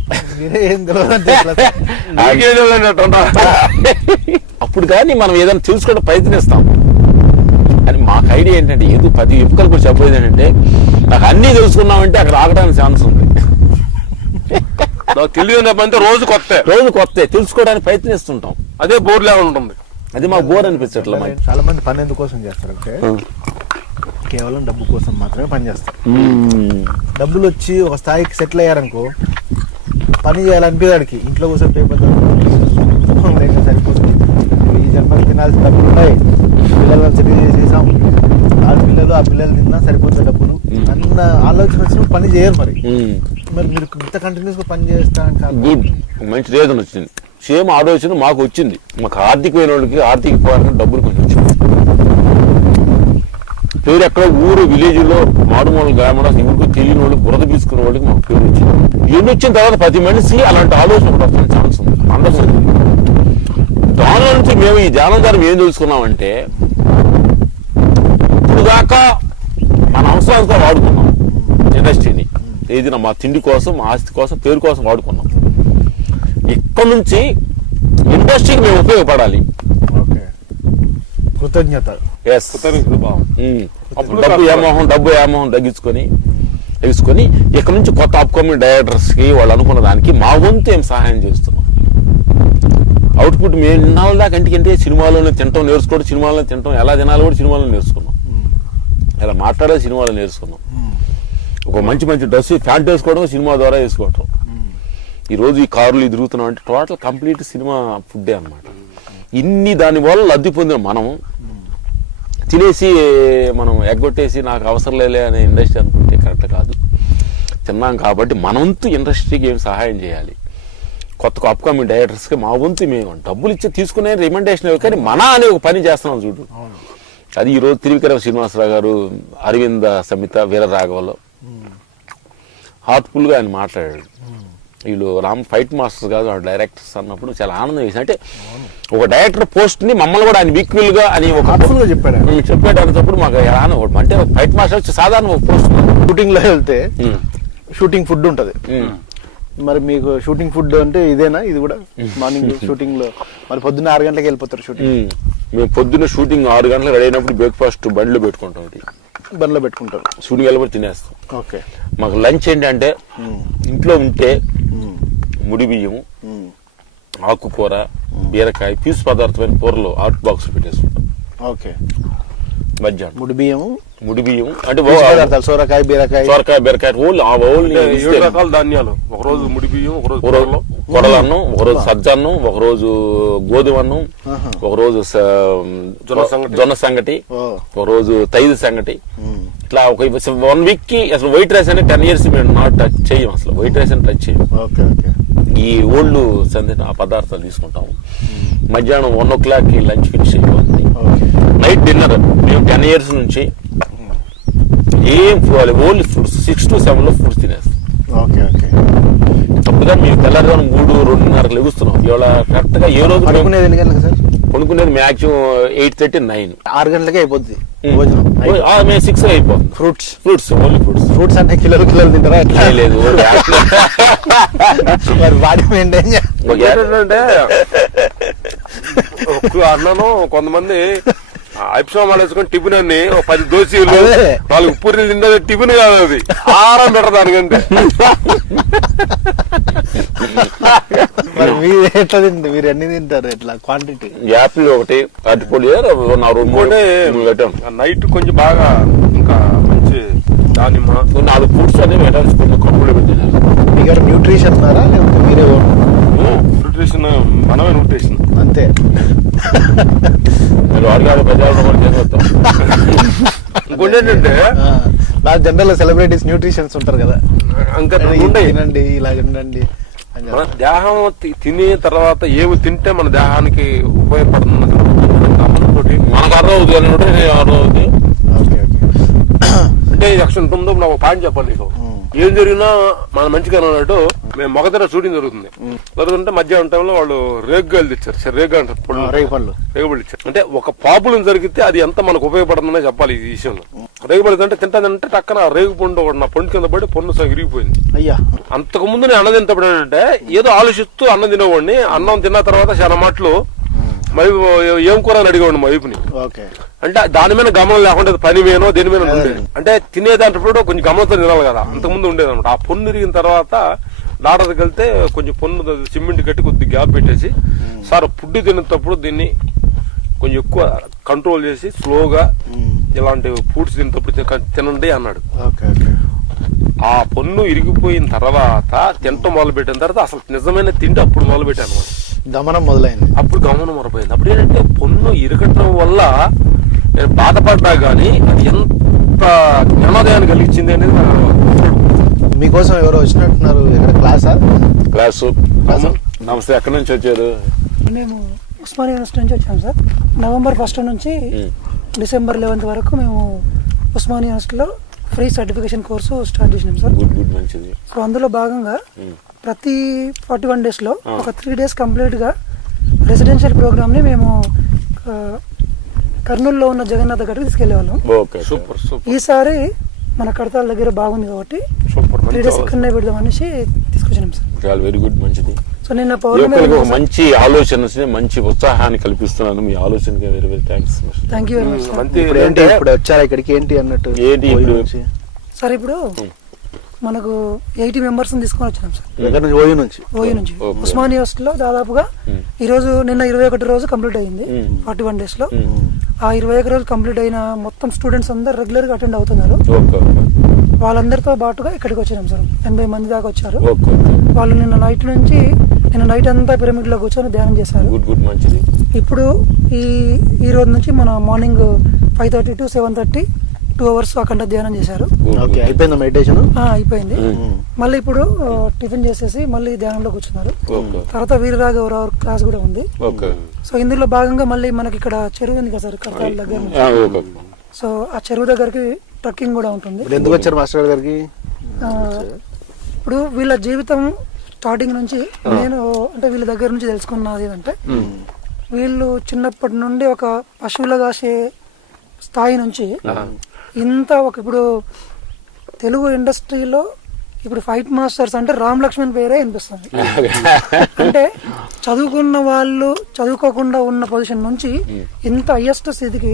అప్పుడు కానీ మనం ఏదైనా తెలుసుకోవడం ప్రయత్నిస్తాం. అని మాకు ఐడియా ఏంటంటే ఏదో 10 యువకులు కూడా చెప్పేది ఏంటంటే నాకు అన్నీ తెలుసుకున్నామంటే అక్కడ ఆగడానికి ఛాన్స్ ఉంది. తెలియదు రోజు కొత్త తెలుసుకోవడానికి ప్రయత్నిస్తుంటాం. అదే బోర్ లాగా ఉంటుంది. అది మాకు బోర్ అనిపించట్లా. చాలా మంది పని ఎందుకోసం చేస్తారంటే కేవలం డబ్బు కోసం మాత్రమే పని చేస్తారు. డబ్బులు వచ్చి ఒక స్థాయికి సెటిల్ అయ్యారనుకో పని చేయాలనిపించడానికి ఇంట్లో కూర్చొని పేపర్ సరిపోతుంది. ఈ జన్మకి తినాల్సిన డబ్బులు ఉన్నాయి, పిల్లలు సెటిల్ చేసేసాం, ఆ పిల్లలు తిన్నా సరిపోతుంది డబ్బులు అన్న ఆలోచన వచ్చిన పని చేయరు. మరి మీరు ఇంత కంటిన్యూస్ గా పని చేస్తాను. గుడ్, మంచి రీజన్ వచ్చింది. సేమ్ ఆలోచన మాకు వచ్చింది. మాకు ఆర్థికమైన వాళ్ళకి ఆర్థిక పరంగా డబ్బులు కొంచెం వచ్చింది. పేరు ఎక్కడ ఊరు విలేజ్లో మారుమూల గ్రామంలో ఎవరికి తెలియని వాళ్ళకి బురద తీసుకునే వాళ్ళకి మాకు పేరు వచ్చింది. ఎన్ని వచ్చిన తర్వాత 10 మనిషి అలాంటి ఆలోచన ఒకటి వస్తున్న ఛాన్స్ ఉంది. అందరూ దానిలో నుంచి మేము ఈ ధ్యానం ద్వారా ఏం తెలుసుకున్నామంటే ఇప్పుడు దాకా మన అవసరాలతో వాడుకున్నాం ఇండస్ట్రీని. ఏదైనా మా తిండి కోసం, ఆస్తి కోసం, పేరు కోసం వాడుకున్నాం. ఇక్కడ నుంచి ఇండస్ట్రీకి మేము ఉపయోగపడాలి. కృతజ్ఞత, డబ్బు ఏమోహం తగ్గించుకొని ఇక్కడ నుంచి కొత్త అప్కమింగ్ డైరెక్టర్స్ కి వాళ్ళు అనుకున్న దానికి మా వంతు ఏం సహాయం చేస్తున్నాం. అవుట్పుట్ మేము ఇన్నాళ్ళ దాకా ఇంటికంటే సినిమాలోనే తింటాం నేర్చుకోవడం, సినిమాలో తింటాం, ఎలా తినాలో కూడా సినిమాలో నేర్చుకున్నాం, ఎలా మాట్లాడేది సినిమాలో నేర్చుకున్నాం. ఒక మంచి డ్రెస్ ప్యాంట్ వేసుకోవడం సినిమా ద్వారా వేసుకోవటం. ఈ రోజు ఈ కార్లు తిరుగుతున్నాం అంటే టోటల్ కంప్లీట్ సినిమా ఫుడ్డే అనమాట. ఇన్ని దానివల్ల లబ్ధి పొందిన మనం తినేసి మనం ఎగ్గొట్టేసి నాకు అవసరం లేలే అనే ఇండస్ట్రీ అనుకుంటే కరెక్ట్ కాదు. తిన్నాం కాబట్టి మన వంతు ఇండస్ట్రీకి ఏం సహాయం చేయాలి. కొత్త అప్కమింగ్ డైరెక్టర్స్కి మా వంతు మేము డబ్బులు ఇచ్చి తీసుకునే రికమెండేషన్ కానీ మన అనే ఒక పని చేస్తున్నాం చూడు. అది ఈరోజు త్రివిక్రమ శ్రీనివాసరావు గారు, అరవింద సమిత, వీర రాఘవలో హార్ట్ఫుల్గా ఆయన మాట్లాడాడు. వీళ్ళు ఫైట్ మాస్టర్స్ కాదు డైరెక్టర్స్ అన్నప్పుడు చాలా ఆనందం వేసింది. అంటే ఒక డైరెక్టర్ పోస్ట్ ని మమ్మల్ని కూడా ఆయన ఈక్వల్ గా అని ఒక చెప్పాడు అన్నప్పుడు మాకు ఆనందం. అంటే ఫైట్ మాస్టర్ వచ్చి సాధారణ ఒక పోస్ట్. షూటింగ్ లో వెళ్తే షూటింగ్ ఫుడ్ ఉంటది. మరి మీకు షూటింగ్ ఫుడ్ అంటే ఇదేనా? ఇది కూడా మార్నింగ్ షూటింగ్ లో మరి పొద్దున్న 6 గంటలకు వెళ్ళిపోతారు షూటింగ్. మేము పొద్దున్న షూటింగ్ 6 గంటలకు రెడీ అయినప్పుడు బ్రేక్ఫాస్ట్ బండిలో పెట్టుకుంటాం. షూటింగ్ వెళ్ళిపోయి తినేస్తాం. ఓకే. మాకు లంచ్ ఏంటంటే ఇంట్లో ఉంటే ముడి బియ్యం, ఆకుకూర, బీరకాయ, పీసు పదార్థమైన కూరలు హాట్ బాక్స్ పెట్టేసుకుంటాం. ఓకే. మధ్యాహ్నం ముడి బియ్యం అంటే సోరకాయ, బీరకాయ, ఓన్లీ రకాల ధాన్యాలు. ఒకరోజు ముడి బియ్యం, ఒకరోజు కొడలన్నం, ఒకరోజు సజ్జన్నం, ఒకరోజు గోధుమ అన్నం, ఒకరోజు జొన్న సంగటి, ఒకరోజు తైదు సంగటి, ఇట్లా ఒక 1 వీక్ కి అసలు వైట్ రైస్ అనే 10 years మేము నాట్ టచ్ చేయం, అసలు వైట్ రైస్ అని టచ్ చేయం. Okay okay. ఈ ఓల్డ్ సందిన ఆ పదార్థాలు తీసుకుంటాము. మధ్యాహ్నం 1 o'clock కి లంచ్ ఫినిష్ అయిపోతుంది. నైట్ డిన్నర్ మేము 10 years నుంచి ఏం ఓన్లీ ఫ్రూట్స్ 6 to 7 లో ఫ్రూట్స్ తినేస్తాం. Okay okay. తప్పుగా మేము తెల్లారుజాము 3-2:30 లెగుస్తున్నాం. ఇవాళ కరెక్ట్ గా ఏ రోజు పడుకునేది ఎన్ని గంటలకు సార్? కొనుక్కునేది మాక్సిమం 8:30-9. 6 గంటలకే అయిపోద్ది భోజనం. మేము 6 అయిపోతుంది. ఫ్రూట్స్ ఓన్లీ ఫ్రూట్స్ అంటే కిలోలు తింటారా? ఎట్లా? లేదు మరి బాడీ మెయింటైన్ ఏంటంటే అన్నను కొంతమంది అభిషేకాలు వేసుకొని టిఫిన్ అన్ని 10 దోశలు 4 పూరీలు తిన్నది టిఫిన్ కాదు, అది ఆహారం పెట్టరు దానికంటే. మరి మీరు ఎట్లా తింటారు? మీరు ఎన్ని తింటారు? ఎట్లా క్వాంటిటీ? యాపిల్ ఒకటి అరటిపొడి నైట్ కొంచెం బాగా ఇంకా మంచి దానిమ్మ 4 ఫ్రూట్స్ అనేవి పెట్టాల్సి కప్పులు పెట్టినారు. మీకు న్యూట్రిషన్ ఉన్నారా లేకపోతే మీరే? న్యూట్రిషన్ మనమే న్యూట్రిషన్ అంతే. మీరు ఆడిగాడు ప్రజాలను కూడా చేసేస్తాం. ఇంకోటి ఏంటంటే బాగా జనరల్ సెలబ్రిటీస్ న్యూట్రిషన్స్ ఉంటారు కదా, ఇంకా తినండి ఇలా తినండి. మన దేహం తినే తర్వాత ఏమి తింటే మన దేహానికి ఉపయోగపడుతుంది మనకు అర్థమవుతుంది అర్థమవుతుంది. Okay okay. అంటే ఇది అక్షరం ఉంటుందో నాకు పాయింట్ చెప్పాలి నీకు. ఏం జరిగినా మన మంచిగా అన్నట్టు మేము మొగదర షూటింగ్ జరుగుతుంటే మధ్యాహ్నం టైంలో వాళ్ళు రేగుగాయలు తెచ్చారు. రేగు అంటారు, రేగుపళ్ళు ఇచ్చారు. అంటే ఒక పాపులను జరిగితే అది ఎంత మనకు ఉపయోగపడుతుందనే చెప్పాలి ఈ విషయంలో. రేగుపళ్ళు అంటే తింటాదంటే టక్కన రేగు పండు ఒకటి నా పండు కింద పడి పొన్ను సగం విరిగిపోయింది. అయ్యా, అంతకు ముందు నేను అన్నం తింటప్పుడు ఏంటంటే ఏదో ఆలోచిస్తూ అన్నం తినేవాడిని. అన్నం తిన్న తర్వాత చాలా మాటలు మరి ఏం కూర అని అడిగేవాడిని మా వైపుని. అంటే దాని మీద గమనం లేకుండా పని మీనో దేని మీద ఉండేది. అంటే తినేదాంట్లో కొంచెం గమనంతో తినాలి కదా, అంతకుముందు ఉండేది అనమాట. ఆ పొన్ను ఇరిగిన తర్వాత డాక్టర్ దగ్గరికి వెళ్తే కొంచెం పొన్ను సిమెంట్ కట్టి కొద్ది గ్యాప్ పెట్టేసి, సార్ ఫుడ్ తినేటప్పుడు దీన్ని కొంచెం ఎక్కువ కంట్రోల్ చేసి స్లోగా ఇలాంటి ఫుడ్స్ తినేటప్పుడు తినండి అన్నాడు. ఆ పొన్ను ఇరిగిపోయిన తర్వాత తినటం మొదలు పెట్టిన తర్వాత అసలు నిజమైన తింటే అప్పుడు మొదలు పెట్టాను అనమాట. గమనం మొదలైంది. అప్పుడు గమనం మొదలైంది. అప్పుడు ఏంటంటే పొన్ను ఇరగటం వల్ల నేను బాధపడ్డా గానీ అది ఎంత జ్ఞానోదయాన్ని కలిగించింది అనేది మీకోసం ఎవరో వచ్చినట్టున్నారు. ఇక్కడ క్లాసు. నమస్తే, ఎక్కడి నుంచి వచ్చారు? మేము ఉస్మానియా యూనివర్సిటీ నుంచి వచ్చాము సార్. November 1st నుంచి December 11th వరకు మేము ఉస్మానియా యూనివర్సిటీలో ఫ్రీ సర్టిఫికేషన్ కోర్సు స్టార్ట్ చేసినాం సార్. మంచిది. సో అందులో భాగంగా ప్రతి 41 days లో ఒక 3 days కంప్లీట్ గా రెసిడెన్షియల్ ప్రోగ్రామ్ ని మేము కర్నూలులో ఉన్న జగన్నాథ గడికి తీసుకెళ్లే వాళ్ళం. సూపర్. ఈసారి మన కడతాల దగ్గర బాగుంది కాబట్టి 3 days ఇక్కడనే పెడదాం అనేసి తీసుకొచ్చినాం సార్. వెరీ గుడ్, మంచిది. సో నిన్న మంచి ఆలోచన, మంచి ఉత్సాహాన్ని కల్పిస్తున్నాను. మీ ఆలోచనకి very very thanks. Thank you very much. ఇప్పుడు వచ్చారా ఇక్కడికి? ఏంటి అన్నట్టు సార్ ఇప్పుడు మనకు 80 members తీసుకొని వచ్చినాం సార్. ఓయూ నుంచి ఉస్మానియా యూనివర్సిటీలో దాదాపుగా ఈ రోజు నిన్న 21 రోజు కంప్లీట్ అయింది 41 days లో. ఆ 21 రోజు కంప్లీట్ అయిన మొత్తం స్టూడెంట్స్ అందరు రెగ్యులర్ గా అటెండ్ అవుతున్నారు. వాళ్ళందరితో పాటుగా ఇక్కడికి వచ్చినాం సార్. 80 మంది దాకా వచ్చారు. వాళ్ళు నిన్న నైట్ అంతా పిరమిడ్ లో కూర్చొని ధ్యానం చేశారు. ఇప్పుడు ఈ రోజు నుంచి మన మార్నింగ్ 5:30 to 7:30 2 hours అఖండ ధ్యానం చేశారు. అయిపోయింది మెడిటేషన్? అయిపోయింది. మళ్ళీ ఇప్పుడు టిఫిన్ చేసేసి మళ్ళీ ధ్యానంలో కూర్చున్నారు. తర్వాత వీరరాఘవరావు క్లాస్ కూడా ఉంది. సో ఇందులో భాగంగా మళ్ళీ మనకి ఇక్కడ చెరువు ఉంది కదా సార్, కర్తాల దగ్గర. సో ఆ చెరువు దగ్గరికి ట్రక్కింగ్ కూడా ఉంటుంది. ఎందుకు వచ్చారు మాస్టర్ దగ్గరికి? ఇప్పుడు వీళ్ళ జీవితం స్టార్టింగ్ నుంచి నేను అంటే వీళ్ళ దగ్గర నుంచి తెలుసుకున్నది ఏంటంటే, వీళ్ళు చిన్నప్పటి నుండి ఒక పశువులు కాసే స్థాయి నుంచి ఇంత ఇప్పుడు తెలుగు ఇండస్ట్రీలో ఇప్పుడు ఫైట్ మాస్టర్స్ అంటే రామ్ లక్ష్మణ్ పేరే అనిపిస్తుంది. అంటే చదువుకున్న వాళ్ళు చదువుకోకుండా ఉన్న పొజిషన్ నుంచి ఇంత హైయెస్ట్ స్థితికి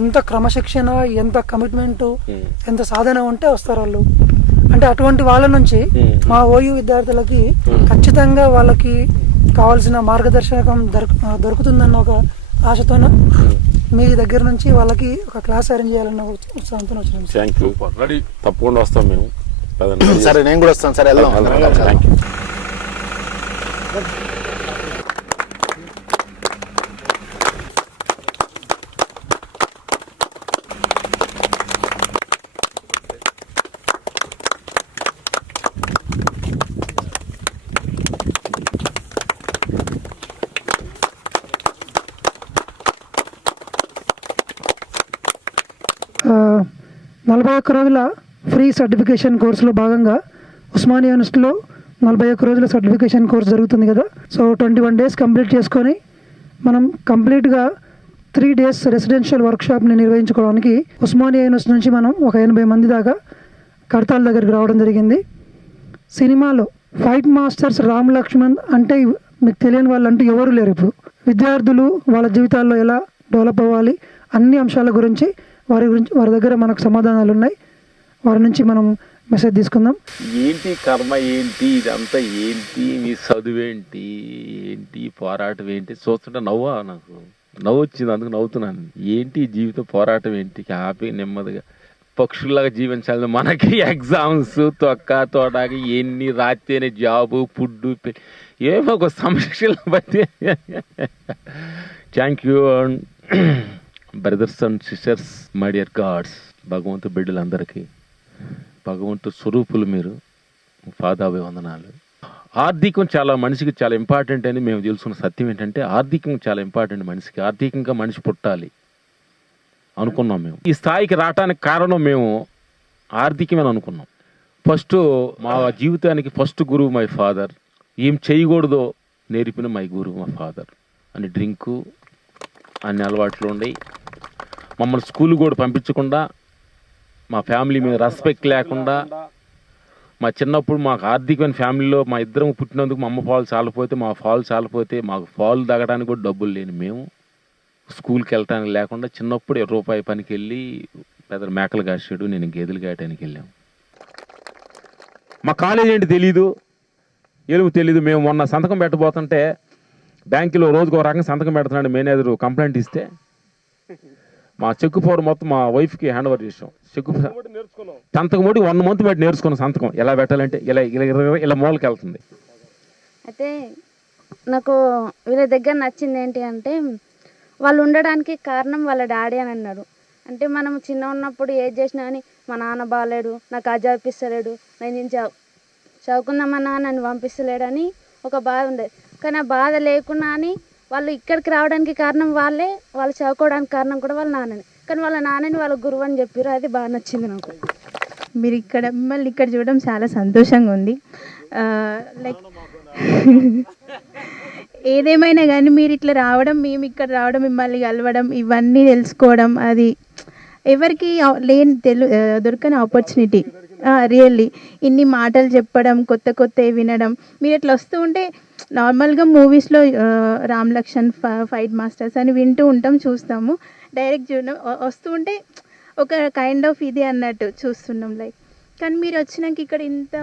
ఎంత క్రమశిక్షణ, ఎంత కమిట్మెంట్, ఎంత సాధన ఉంటే వస్తారు వాళ్ళు. అంటే అటువంటి వాళ్ళ నుంచి మా ఓయూ విద్యార్థులకి ఖచ్చితంగా వాళ్ళకి కావాల్సిన మార్గదర్శకం దొరుకుతుందన్న ఒక ఆశతోన మీ దగ్గర నుంచి వాళ్ళకి ఒక క్లాస్ అరేంజ్ చేయాలన్న ఉత్సాహంతో వచ్చినాం. తప్పకుండా వస్తాం మేము. సరే, నేను కూడా వస్తాను. సరే, వెళ్దాం. Thank you. 41 రోజుల ఫ్రీ సర్టిఫికేషన్ కోర్సులో భాగంగా ఉస్మానియా యూనివర్సిటీలో 41 రోజుల సర్టిఫికేషన్ కోర్స్ జరుగుతుంది కదా. సో 21 డేస్ కంప్లీట్ చేసుకొని మనం కంప్లీట్గా 3 డేస్ రెసిడెన్షియల్ వర్క్షాప్ని నిర్వహించుకోవడానికి ఉస్మానియా యూనివర్సిటీ నుంచి మనం ఒక 80 మంది దాకా కడతాల దగ్గరికి రావడం జరిగింది. సినిమాలో ఫైట్ మాస్టర్స్ రామ్ లక్ష్మణ్ అంటే మీకు తెలియని వాళ్ళు అంటూ ఎవరు లేరు. ఇప్పుడు విద్యార్థులు వాళ్ళ జీవితాల్లో ఎలా డెవలప్ అవ్వాలి అన్ని అంశాల గురించి వారి దగ్గర మనకు సమాధానాలు ఉన్నాయి. వారి నుంచి మనం మెసేజ్ తీసుకుందాం. ఏంటి కర్మ, ఏంటి ఇదంతా, ఏంటి మీ చదువేంటి, ఏంటి పోరాటం ఏంటి చూస్తుంటే నవ్వు వచ్చింది, అందుకు నవ్వుతున్నాను. ఏంటి జీవిత పోరాటం ఏంటి, హ్యాపీ నెమ్మదిగా పక్షుల్లాగా జీవించాలి. మనకి ఎగ్జామ్స్ తోటాకి ఎన్ని రాస్తేనే జాబు ఫుడ్ ఏమో ఒక సమస్యల బట్టి. Thank you brothers and sisters, my dear God's, భగవంతు బిడ్డలందరికీ భగవంతు స్వరూపులు మీరు, పాదాభివందనాలు. ఆర్థికం చాలా మనిషికి చాలా ఇంపార్టెంట్ అని మేము తెలుసుకున్న సత్యం ఏంటంటే ఆర్థికం చాలా ఇంపార్టెంట్ మనిషికి. ఆర్థికంగా మనిషి పుట్టాలి అనుకున్నాం మేము. ఈ స్థాయికి రావడానికి కారణం మేము ఆర్థికమని అనుకున్నాం. ఫస్ట్ మా జీవితానికి ఫస్ట్ గురువు మై ఫాదర్. ఏం చేయకూడదో నేర్పిన మై గురువు మా ఫాదర్. అని డ్రింకు అన్ని అలవాట్లు ఉండయి. మమ్మల్ని స్కూల్ కూడా పంపించకుండా, మా ఫ్యామిలీ మీద రెస్పెక్ట్ లేకుండా, మా చిన్నప్పుడు మాకు ఆర్థికమైన ఫ్యామిలీలో మా ఇద్దరం పుట్టినందుకు మా అమ్మ పాలు చాలిపోతే మాకు పాలు తాగడానికి కూడా డబ్బులు లేని మేము స్కూల్కి వెళ్ళటానికి లేకుండా చిన్నప్పుడు రూపాయి పనికి వెళ్ళి పెద్ద మేకలు కాసాడు, నేను గేదెలు కాయటానికి వెళ్ళాము. మా కాలేజ్ ఏంటి తెలీదు, తెలీదు. మేము మొన్న సంతకం పెట్టబోతుంటే బ్యాంకులో రోజుకు ఒక రకంగా సంతకం పెడుతున్నాడు మేనేజర్ కంప్లైంట్ ఇస్తే మా చెక్కు పవర్ మొత్తం మా వైఫ్కి హ్యాండ్ ఓవర్ చేసాం. సంతకం మొడి 1 month బట్టి నేర్చుకున్నాం. సంతకం ఎలా పెట్టాలంటే ఇలా మూలకి వెళ్తుంది. అయితే నాకు వీళ్ళ దగ్గర నచ్చింది ఏంటి అంటే వాళ్ళు ఉండడానికి కారణం వాళ్ళ డాడీ అని అన్నారు. అంటే మనం చిన్న ఉన్నప్పుడు ఏది చేసినా కానీ మా నాన్న బాగాలేడు, నాకు అది చదివిస్తలేడు, నేను చదువుకుందామన్నా నన్ను పంపిస్తలేడని ఒక బాధ ఉండేది. కానీ ఆ బాధ లేకున్నా అని వాళ్ళు ఇక్కడికి రావడానికి కారణం వాళ్ళే, వాళ్ళు చదువుకోవడానికి కారణం కూడా వాళ్ళ నాన్నని. కానీ వాళ్ళ నాన్నని వాళ్ళ గురువు అని చెప్పారు. అది బాగా నచ్చింది నాకు. మీరు మిమ్మల్ని ఇక్కడ చూడడం చాలా సంతోషంగా ఉంది. లైక్ ఏదేమైనా కానీ మీరు ఇట్లా రావడం, మేము ఇక్కడ రావడం, మిమ్మల్ని కలవడం, ఇవన్నీ తెలుసుకోవడం, అది ఎవరికి దొరకని ఆపర్చునిటీ. రియల్లీ ఇన్ని మాటలు చెప్పడం, కొత్తవి వినడం. మీరు ఇట్లా వస్తూ ఉంటే నార్మల్గా మూవీస్లో రామ్ లక్ష్మణ్ ఫైట్ మాస్టర్స్ అని వింటూ ఉంటాం, చూస్తాము. డైరెక్ట్ చూడడం వస్తూ ఉంటే ఒక కైండ్ ఆఫ్ ఇది అన్నట్టు చూస్తున్నాం. లైక్ కానీ మీరు వచ్చినాక ఇక్కడ ఇంత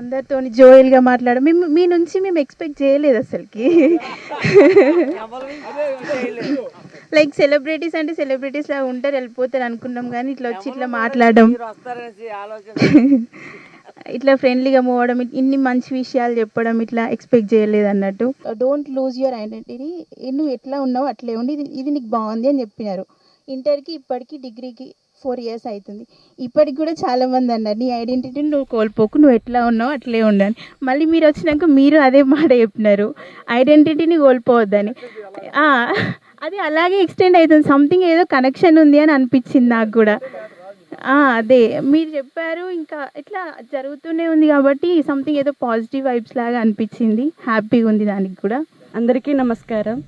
అందరితో జోయల్గా మాట్లాడడం మీ నుంచి మేము ఎక్స్పెక్ట్ చేయలేదు అసలుకి. లైక్ సెలబ్రిటీస్ అంటే సెలబ్రిటీస్ లాగా ఉంటారు, వెళ్ళిపోతారు అనుకున్నాం. కానీ ఇట్లా వచ్చి ఇట్లా మాట్లాడడం, ఇట్లా ఫ్రెండ్లీగా మూవ్ అవ్వడం, ఇన్ని మంచి విషయాలు చెప్పడం ఇట్లా ఎక్స్పెక్ట్ చేయలేదు అన్నట్టు. డోంట్ లూజ్ యువర్ ఐడెంటిటీ, నువ్వు ఎట్లా ఉన్నావు అట్లే ఉండి ఇది నీకు బాగుంది అని చెప్పినారు. ఇంటర్కి ఇప్పటికి డిగ్రీకి 4 years అవుతుంది. ఇప్పటికి కూడా చాలామంది అన్నారు నీ ఐడెంటిటీని నువ్వు కోల్పోకు, నువ్వు ఎట్లా ఉన్నావు అట్లే ఉండని. మళ్ళీ మీరు వచ్చినాక మీరు అదే మాట చెప్పినారు, ఐడెంటిటీని కోల్పోవద్దని. అది అలాగే ఎక్స్టెండ్ అవుతుంది. సంథింగ్ ఏదో కనెక్షన్ ఉంది అని అనిపించింది నాకు కూడా. అదే మీరు చెప్పారు. ఇంకా ఇట్లా జరుగుతూనే ఉంది కాబట్టి సంథింగ్ ఏదో పాజిటివ్ వైబ్స్ లాగా అనిపించింది. హ్యాపీగా ఉంది దానికి కూడా. అందరికీ నమస్కారం.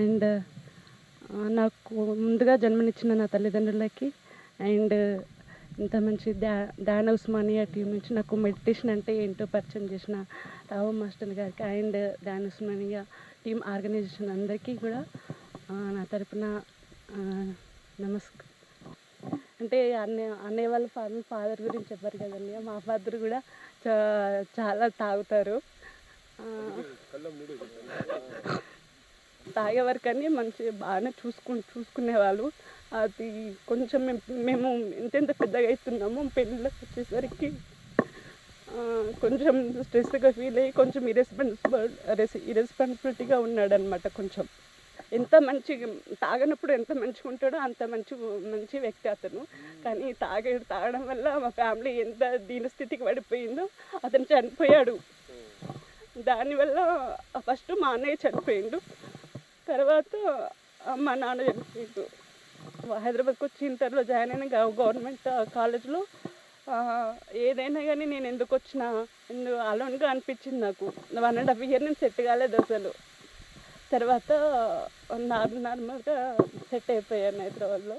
అండ్ నాకు ముందుగా జన్మనిచ్చిన నా తల్లిదండ్రులకి అండ్ ఇంత మంచి డానా ఉస్మానియా టీం నుంచి నాకు మెడిటేషన్ అంటే ఏంటో పరిచయం చేసిన రావు మాస్టర్ గారికి అండ్ డానా ఉస్మానియా టీం ఆర్గనైజేషన్ అందరికీ కూడా నా తరపున నమస్కారం. అంటే అన్నయ్య వాళ్ళ ఫాదర్ గురించి చెప్పారు కదండి, మా ఫాదర్ కూడా చాలా తాగుతారు. తాగే వరకని మంచిగా బాగానే చూసుకునేవాళ్ళు. అది కొంచెం మేము ఎంతెంత పెద్దగా అవుతున్నామో పెళ్ళిళ్ళకి వచ్చేసరికి కొంచెం స్ట్రెస్గా ఫీల్ అయ్యి కొంచెం ఇరెస్పాన్సిబిలిటీగా ఉన్నాడనమాట. కొంచెం ఎంత మంచిగా తాగనప్పుడు ఎంత మంచిగా ఉంటాడో అంత మంచి వ్యక్తి అతను. కానీ తాగడం వల్ల మా ఫ్యామిలీ ఎంత దీనస్థితికి పడిపోయిందో, అతను చనిపోయాడు. దానివల్ల ఫస్ట్ మా అన్నయ్య చనిపోయిండు, తర్వాత మా నాన్న చనిపోయిండు. హైదరాబాద్కి వచ్చి ఇంటర్లో జాయిన్ అయిన గవర్నమెంట్ కాలేజ్లో ఏదైనా కానీ నేను ఎందుకు వచ్చినా అలోన్గా అనిపించింది నాకు. 1.5 year నేను సెట్ కాలేదు అసలు. తర్వాత నార్మల్గా సెట్ అయిపోయాను హైదరాబాద్లో.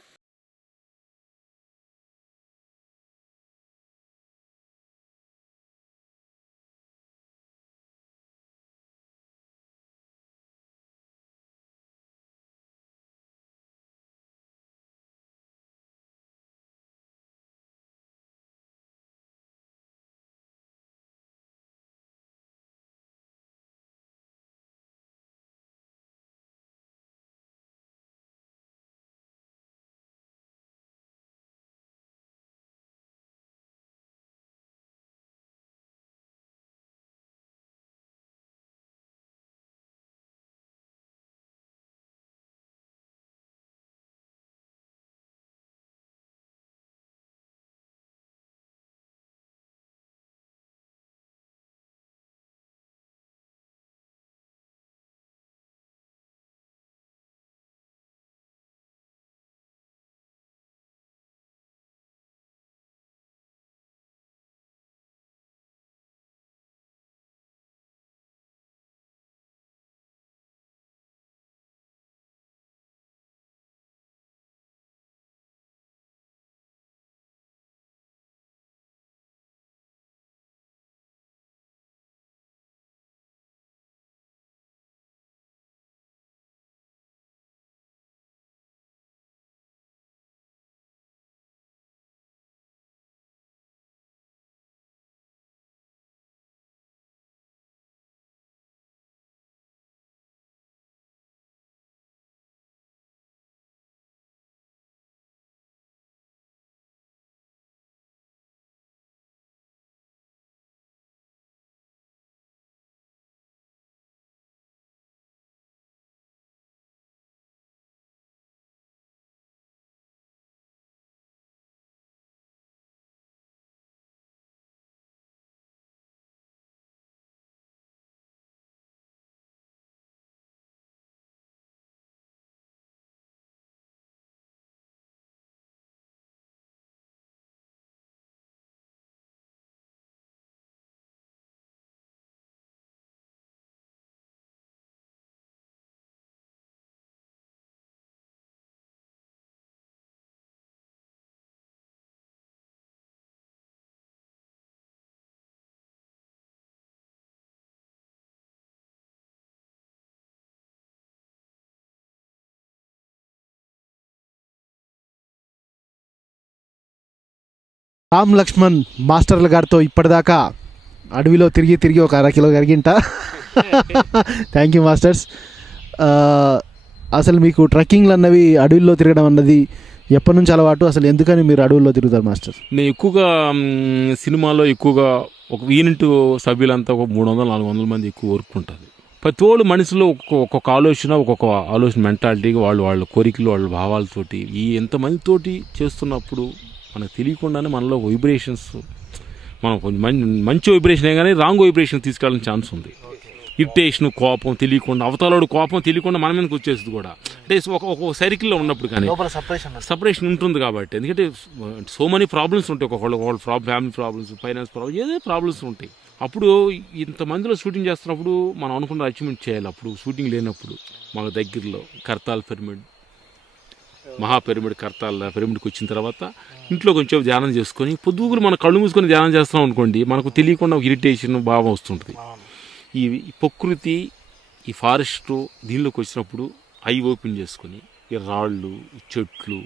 రామ్ లక్ష్మణ్ మాస్టర్ల గారితో ఇప్పటిదాకా అడవిలో తిరిగి ఒక 1/2 కిలో కరిగింట. Thank you masters. అసలు మీకు ట్రెక్కింగ్లు అన్నవి అడవిలో తిరగడం అన్నది ఎప్పటి నుంచి అలవాటు? అసలు ఎందుకని మీరు అడవుల్లో తిరుగుతారు మాస్టర్? నేను ఎక్కువగా సినిమాలో ఎక్కువగా ఒక యూనిట్ సభ్యులంతా ఒక 300-400 మంది ఎక్కువ వర్క్ ఉంటుంది. ప్రతి ఒళ్ళు మనిషిలో ఒక్కొక్క ఆలోచన మెంటాలిటీగా వాళ్ళ కోరికలు వాళ్ళ భావాలతోటి ఈ ఎంతమందితోటి చేస్తున్నప్పుడు మనకు తెలియకుండానే మనలో వైబ్రేషన్స్ మనం కొంచెం మంచి వైబ్రేషనే కానీ రాంగ్ వైబ్రేషన్ తీసుకెళ్ళడానికి ఛాన్స్ ఉంది. ఇరిటేషన్, కోపం తెలియకుండా, అవతలోడు కోపం తెలియకుండా మన మీదకి వచ్చేస్తుంది కూడా. అంటే ఒక సర్కిల్లో ఉన్నప్పుడు కానీ సపరేషన్ ఉంటుంది కాబట్టి. ఎందుకంటే సో మెనీ ప్రాబ్లమ్స్ ఉంటాయి. ఒకళ్ళ ఫ్యామిలీ ప్రాబ్లమ్స్, ఫైనాన్స్ ప్రాబ్లమ్స్, ఏదో ప్రాబ్లమ్స్ ఉంటాయి. అప్పుడు ఇంతమందిలో షూటింగ్ చేస్తున్నప్పుడు మనం అనుకున్న అచీవ్మెంట్ చేయాలి. అప్పుడు షూటింగ్ లేనప్పుడు మన దగ్గరలో కర్తాల్ పిరమిడ్, మహా పిరమిడ్, కర్తాల్ పిరమిడ్కి వచ్చిన తర్వాత ఇంట్లో కొంచెం ధ్యానం చేసుకొని పొద్దుగులు మన కళ్ళు మూసుకొని ధ్యానం చేస్తున్నాం అనుకోండి, మనకు తెలియకుండా ఒక ఇరిటేషన్ భావం వస్తుంటుంది. ఈ ప్రకృతి, ఈ ఫారెస్ట్ దీనిలోకి వచ్చినప్పుడు ఐ ఓపెన్ చేసుకొని ఈ రాళ్ళు, ఈ చెట్లు,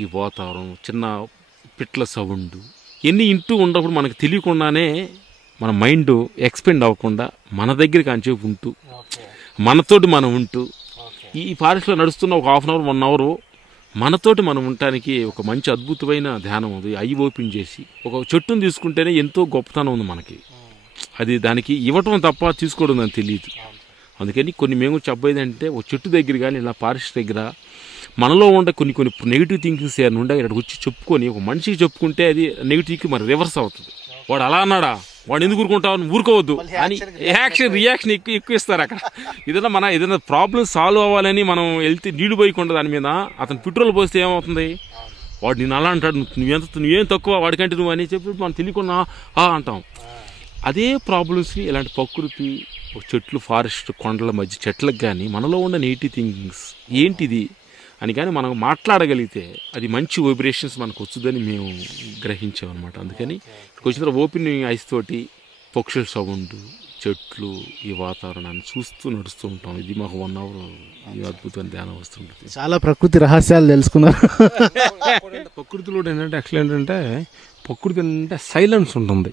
ఈ వాతావరణం, చిన్న పిట్ల సౌండ్ ఇవన్నీ ఇంటూ ఉన్నప్పుడు మనకు తెలియకుండానే మన మైండ్ ఎక్స్పెండ్ అవ్వకుండా మన దగ్గరికి అంచేపు ఉంటూ మనతోటి మనం ఉంటూ ఈ ఫారెస్ట్లో నడుస్తున్న ఒక 1/2 hour 1 hour మనతోటి మనం ఉండటానికి ఒక మంచి అద్భుతమైన ధ్యానం ఉంది. ఐ ఓపెన్ చేసి ఒక చెట్టును తీసుకుంటేనే ఎంతో గొప్పతనం ఉంది మనకి. అది దానికి ఇవ్వటం తప్ప తీసుకోవడం నాకు తెలియదు. అందుకని మేము చెప్పేది అంటే ఒక చెట్టు దగ్గర కానీ ఇలా ఫారెస్ట్ దగ్గర మనలో ఉండే కొన్ని నెగిటివ్ థింకింగ్స్ ఏమైనా ఉండే ఇక్కడ వచ్చి చెప్పుకొని ఒక మనిషికి చెప్పుకుంటే అది నెగిటివ్కి మరి రివర్స్ అవుతుంది. వాడు అలా అన్నాడా, వాడు ఎందుకు ఊరుకుంటావు, ఊరుకోవద్దు అని రియాక్షన్ ఎక్కువ ఇస్తారు అక్కడ. ఏదైనా ప్రాబ్లం సాల్వ్ అవ్వాలని మనం వెళ్తే నీళ్లు పోయకుండా దాని మీద అతను పెట్రోల్ పోస్తే ఏమవుతుంది, వాడు నేను అలా అంటాడు, నువ్వేం తక్కువ వాడికంటే నువ్వు అని చెప్పి మనం తెలియకుండా అంటాం. అదే ప్రాబ్లమ్స్ని ఇలాంటి ప్రకృతి, చెట్లు, ఫారెస్ట్, కొండల మధ్య చెట్లకు కానీ మనలో ఉన్న నెగిటివ్ థింకింగ్స్ ఏంటిది అని కానీ మనం మాట్లాడగలిగితే అది మంచి వైబ్రేషన్స్ మనకు వచ్చుదని మేము గ్రహించామన్నమాట. అందుకని ఇక్కడికి వచ్చిన తర్వాత ఓపెన్ ఐస్ తోటి పక్షుల సౌండ్, చెట్లు, ఈ వాతావరణాన్ని చూస్తూ నడుస్తూ ఉంటాం. ఇది మాకు 1 hour ఈ అద్భుతమైన ధ్యానం వస్తుంటుంది. చాలా ప్రకృతి రహస్యాలు తెలుసుకున్నారు. ప్రకృతిలో ఏంటంటే యాక్చువల్ ఏంటంటే ప్రకృతి అంటే సైలెన్స్ ఉంటుంది.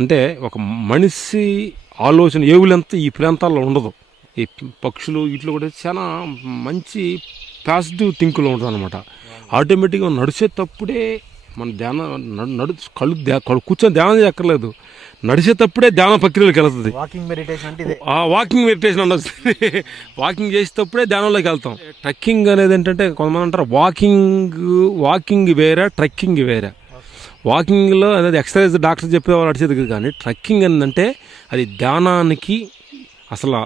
అంటే ఒక మనిషి ఆలోచన ఏవులంతా ఈ ప్రాంతాల్లో ఉండదు. ఈ పక్షులు వీటిలో కూడా చాలా మంచి పాజిటివ్ థింకులో ఉంటుంది అనమాట. ఆటోమేటిక్గా నడిచేటప్పుడే మన ధ్యానం కళ్ళు కూర్చొని ధ్యానం చేయక్కర్లేదు, నడిచేటప్పుడే ధ్యానం ప్రక్రియలోకి వెళ్తుంది. వాకింగ్ మెడిటేషన్ అంటే ఇదే. వాకింగ్ మెడిటేషన్ ఉండదు. వాకింగ్ చేసేటప్పుడే ధ్యానంలోకి వెళ్తాం. ట్రెక్కింగ్ అనేది ఏంటంటే కొంతమంది అంటారు వాకింగ్ వేరే, ట్రెక్కింగ్ వేరే. వాకింగ్లో అనేది ఎక్సర్సైజ్ డాక్టర్ చెప్పేవాళ్ళు నడిచేది కానీ ట్రెక్కింగ్ ఏంటంటే అది ధ్యానానికి అసలు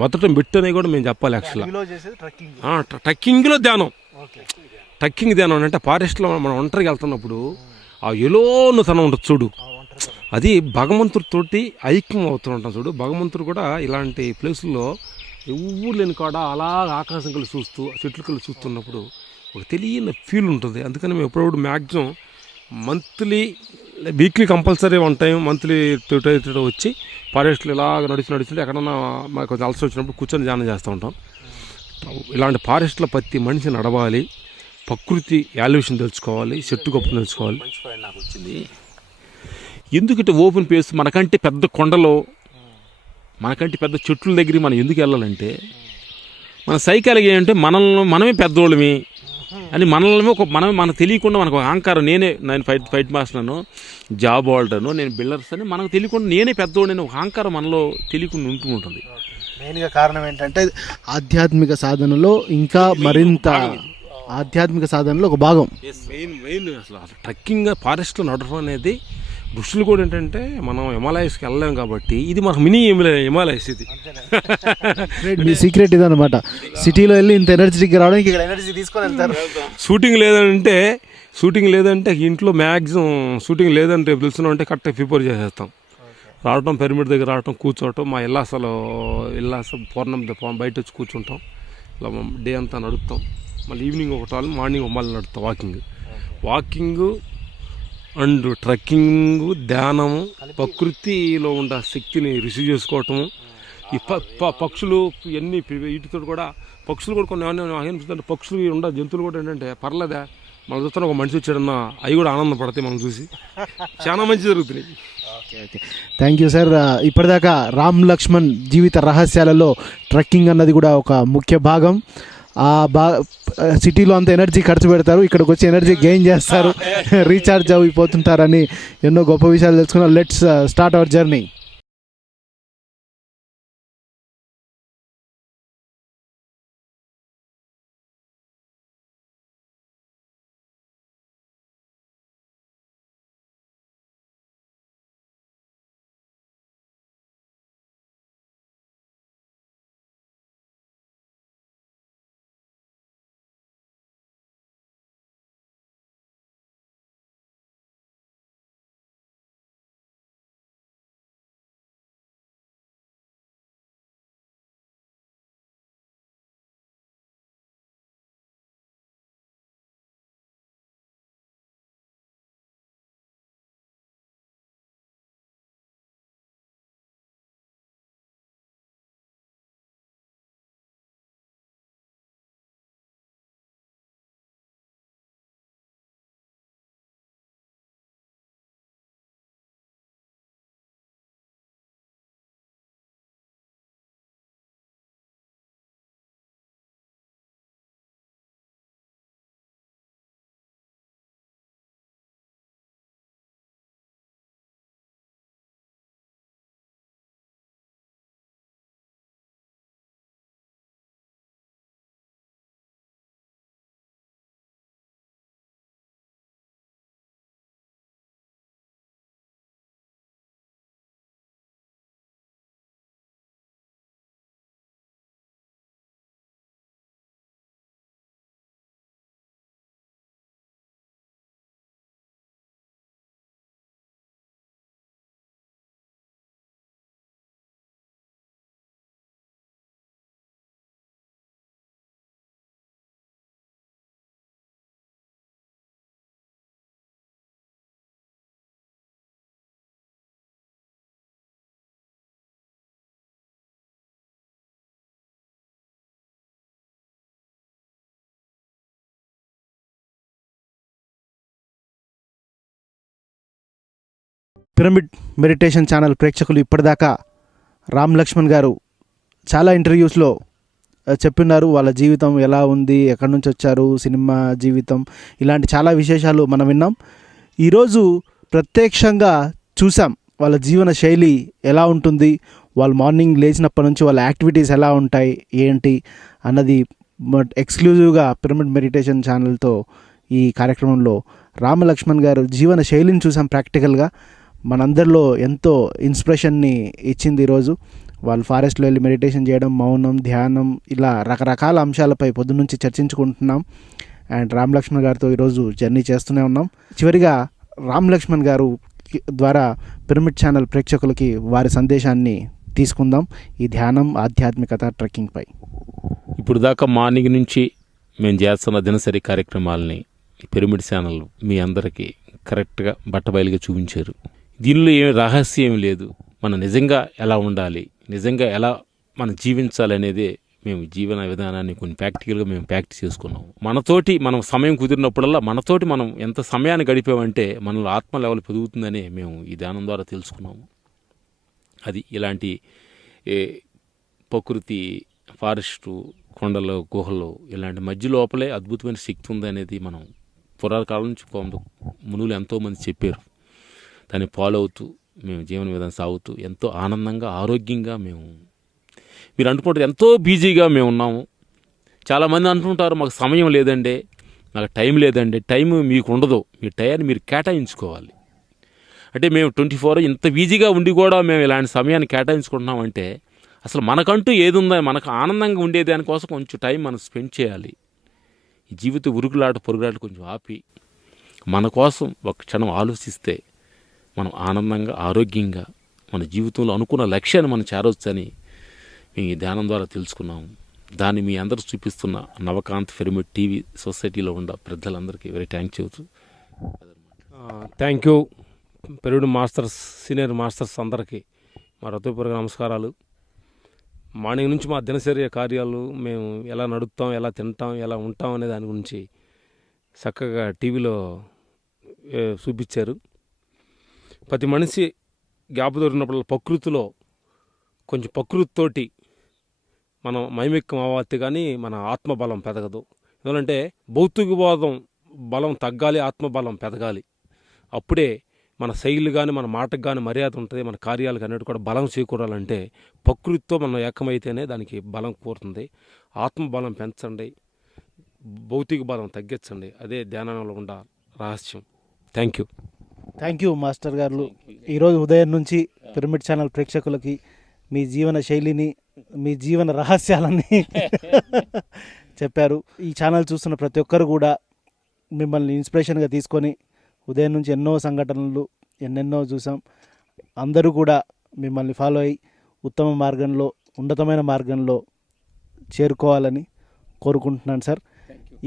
మొదట మెట్టు అనేది కూడా మేము చెప్పాలి. యాక్చువల్గా ట్రెక్కింగ్లో ధ్యానం, ట్రెక్కింగ్ ధ్యానం అంటే ఫారెస్ట్లో మనం ఒంటరికి వెళ్తున్నప్పుడు ఆ ఎలోనుతనం ఉంటుంది చూడు, అది భగవంతుడితోటి ఐక్యం అవుతూ ఉంటాం చూడు. భగవంతుడు కూడా ఇలాంటి ప్లేసుల్లో ఎవరు లేని కాడ అలా ఆకాశం కలిసి చూస్తూ, చెట్లు కలిసి చూస్తున్నప్పుడు ఒక తెలియని ఫీల్ ఉంటుంది. అందుకని మేము ఎప్పుడప్పుడు maximum weekly compulsory 1 time monthly 2 times వచ్చి ఫారెస్ట్లో ఇలాగ నడుస్తుంటే ఎక్కడన్నా మాకు కొంచెం అలసి వచ్చినప్పుడు కూర్చొని ధ్యానం చేస్తూ ఉంటాం. ఇలాంటి ఫారెస్ట్లో ప్రతి మనిషి నడవాలి, ప్రకృతి వాల్యుయేషన్ తెలుసుకోవాలి, చెట్టు గొప్ప తెలుసుకోవాలి. నాకు వచ్చింది ఎందుకంటే ఓపెన్ ప్లేస్ మనకంటే పెద్ద కొండలో, మనకంటే పెద్ద చెట్ల దగ్గరికి మనం ఎందుకు వెళ్ళాలంటే మన సైకాలజీ ఏంటంటే మనమే పెద్దోళ్ళమి అని మనకు తెలియకుండా మనకు అహంకారం, నేను ఫైట్ మాస్టర్ను, జాబ్ హోల్డర్ను, నేను బిల్డర్స్ అని మనకు తెలియకుండా నేనే పెద్దోడని ఒక అహంకారం మనలో తెలియకుండా ఉంటూ ఉంటుంది. మెయిన్గా కారణం ఏంటంటే ఆధ్యాత్మిక సాధనలో ఇంకా మరింత ఆధ్యాత్మిక సాధనలో ఒక భాగం మెయిన్ అసలు ట్రెక్కింగ్ ఫారెస్ట్లో నడవడం అనేది ఋషులు కూడా ఏంటంటే మనం హిమాలయస్కి వెళ్ళలేం కాబట్టి ఇది మనకు మినీ హిమాలయస్. ఇది మీ సీక్రెట్ ఇదన్నమాట. సిటీలో వెళ్ళి ఇంత ఎనర్జెటిక్ రావడానికి ఇక్కడ ఎనర్జీ తీసుకొని వెళ్తారు. షూటింగ్ లేదంటే ఇంట్లో మ్యాక్సిమం షూటింగ్ లేదంటే పిలుస్తున్నాం అంటే కరెక్ట్గా ప్రిపేర్ చేసేస్తాం. రావటం, పిరమిడ్ దగ్గర రావటం, కూర్చోవటం, మా ఇల్లాస పూర్ణం బయట వచ్చి కూర్చుంటాం, ఇలా డే అంతా నడుపుతాం. మళ్ళీ ఈవినింగ్ ఒకటి, మార్నింగ్ మళ్ళీ నడుపుతాం. వాకింగ్ అండ్ ట్రెక్కింగ్, ధ్యానము, ప్రకృతిలో ఉన్న శక్తిని రిసీవ్ చేసుకోవటము. ఈ పక్షులు ఇవన్నీ వీటితో కూడా పక్షులు కూడా కొన్ని అనిపిస్తుంటే పక్షులు జంతువులు కూడా ఏంటంటే పర్లేదా మన చూస్తున్న ఒక మనిషి వచ్చాడన్నా అవి కూడా ఆనందపడతాయి మనం చూసి. చాలా మంచి జరుగుతున్నాయి. Okay, thank you sir. ఇప్పటిదాకా రామ్ లక్ష్మణ్ జీవిత రహస్యాలలో ట్రెక్కింగ్ అన్నది కూడా ఒక ముఖ్య భాగం. సిటీలో అంత ఎనర్జీ ఖర్చు పెడతారు, ఇక్కడికి వచ్చి ఎనర్జీ గెయిన్ చేస్తారు, రీఛార్జ్ అయిపోతుంటారని ఎన్నో గొప్ప విషయాలు తెలుసుకున్నారు. Let's start our journey. Pyramid meditation channel ప్రేక్షకులు ఇప్పటిదాకా రామ్ లక్ష్మణ్ గారు చాలా ఇంటర్వ్యూస్లో చెప్పున్నారు వాళ్ళ జీవితం ఎలా ఉంది, ఎక్కడి నుంచి వచ్చారు, సినిమా జీవితం, ఇలాంటి చాలా విశేషాలు మనం విన్నాం. ఈరోజు ప్రత్యక్షంగా చూసాం వాళ్ళ జీవన శైలి ఎలా ఉంటుంది, వాళ్ళు మార్నింగ్ లేచినప్పటి నుంచి వాళ్ళ యాక్టివిటీస్ ఎలా ఉంటాయి ఏంటి అన్నది ఎక్స్క్లూజివ్గా పిరమిడ్ మెడిటేషన్ ఛానల్తో ఈ కార్యక్రమంలో రామలక్ష్మణ్ గారు జీవన శైలిని చూసాం ప్రాక్టికల్గా. మనందరిలో ఎంతో ఇన్స్పిరేషన్ని ఇచ్చింది ఈరోజు. వాళ్ళు ఫారెస్ట్లో వెళ్ళి మెడిటేషన్ చేయడం, మౌనం, ధ్యానం, ఇలా రకరకాల అంశాలపై పొద్దున్నుంచి చర్చించుకుంటున్నాం. అండ్ రామ్ లక్ష్మణ్ గారితో ఈరోజు జర్నీ చేస్తూనే ఉన్నాం. చివరిగా రామ్ లక్ష్మణ్ గారు ద్వారా పిరమిడ్ ఛానల్ ప్రేక్షకులకి వారి సందేశాన్ని తీసుకుందాం ఈ ధ్యానం, ఆధ్యాత్మికత, ట్రెక్కింగ్పై. ఇప్పుడు దాకా మార్నింగ్ నుంచి మేము చేస్తున్న దినసరి కార్యక్రమాలని పిరమిడ్ ఛానల్ మీ అందరికీ కరెక్ట్గా బట్టబయలుగా చూపించారు. దీనిలో ఏమి రహస్యం లేదు. మనం నిజంగా ఎలా ఉండాలి, నిజంగా ఎలా మనం జీవించాలి అనేది మేము జీవన విధానాన్ని కొన్ని ప్రాక్టికల్గా మేము ప్రాక్టీస్ చేసుకున్నాము. మనతోటి మనం సమయం కుదిరినప్పుడల్లా మనతోటి మనం ఎంత సమయాన్ని గడిపామంటే మనలో ఆత్మ లెవెల్ పెరుగుతుందని మేము ఈ ధ్యానం ద్వారా తెలుసుకున్నాము. అది ఇలాంటి ప్రకృతి, ఫారెస్టు, కొండలు, గుహలు ఇలాంటి మధ్య లోపలే అద్భుతమైన శక్తి ఉంది అనేది మనం పురాకాలం నుంచి మునులు ఎంతోమంది చెప్పారు. దాన్ని ఫాలో అవుతూ మేము జీవన విధానం సాగుతూ ఎంతో ఆనందంగా, ఆరోగ్యంగా మేము, మీరు అనుకుంటారు ఎంతో బిజీగా మేము ఉన్నాము. చాలామంది అంటుంటారు మాకు సమయం లేదండి, నాకు టైం లేదండి. టైం మీకు ఉండదు, మీ టైంని మీరు కేటాయించుకోవాలి. అంటే మేము 24 ఇంత బిజీగా ఉండి కూడా మేము ఇలాంటి సమయాన్ని కేటాయించుకుంటున్నామంటే అసలు మనకంటూ ఏది ఉందో, మనకు ఆనందంగా ఉండే దానికోసం కొంచెం టైం మనం స్పెండ్ చేయాలి. ఈ జీవిత ఉరుకులాట పొరుగులాట కొంచెం ఆపి మన కోసం ఒక క్షణం ఆలోచిస్తే మనం ఆనందంగా, ఆరోగ్యంగా మన జీవితంలో అనుకున్న లక్ష్యాన్ని మనం చేరవచ్చని మేము ఈ ధ్యానం ద్వారా తెలుసుకున్నాము. దాన్ని మీ అందరూ చూపిస్తున్న నవకాంత్ పిరమిడ్ టీవీ సొసైటీలో ఉన్న పెద్దలందరికీ వెరీ థ్యాంక్ చెబుతూ. Thank you pyramid masters, senior masters అందరికీ మా హృదయపూర్వక నమస్కారాలు. మార్నింగ్ నుంచి మా దినచర్య కార్యాలు మేము ఎలా నడుపుతాం, ఎలా తింటాం, ఎలా ఉంటాం అనే దాని గురించి చక్కగా టీవీలో చూపించారు. ప్రతి మనిషి గ్యాప్ దొరికినప్పుడు ప్రకృతిలో కొంచెం ప్రకృతితోటి మనం మైమిక్కం అవ్వాలి, కానీ మన ఆత్మబలం పెరగదు. ఎందుకంటే భౌతిక బలం తగ్గాలి, ఆత్మబలం పెరగాలి. అప్పుడే మన శైలి కానీ, మన మాటకు కానీ మర్యాద ఉంటుంది. మన కార్యాలకు అన్నిటి కూడా బలం చేకూరాలంటే ప్రకృతితో మనం ఏకమైతేనే దానికి బలం కూరుతుంది. ఆత్మబలం పెంచండి, భౌతిక బలం తగ్గించండి. అదే ధ్యానంలో ఉన్న రహస్యం. థ్యాంక్ యూ మాస్టర్ గారు. ఈరోజు ఉదయం నుంచి పిరమిడ్ ఛానల్ ప్రేక్షకులకి మీ జీవన శైలిని, మీ జీవన రహస్యాలని చెప్పారు. ఈ ఛానల్ చూస్తున్న ప్రతి ఒక్కరు కూడా మిమ్మల్ని ఇన్స్పిరేషన్గా తీసుకొని ఉదయం నుంచి ఎన్నో సంఘటనలు ఎన్నెన్నో చూసాం. అందరూ కూడా మిమ్మల్ని ఫాలో అయ్యి ఉత్తమ మార్గంలో, ఉన్నతమైన మార్గంలో చేరుకోవాలని కోరుకుంటున్నాను సార్.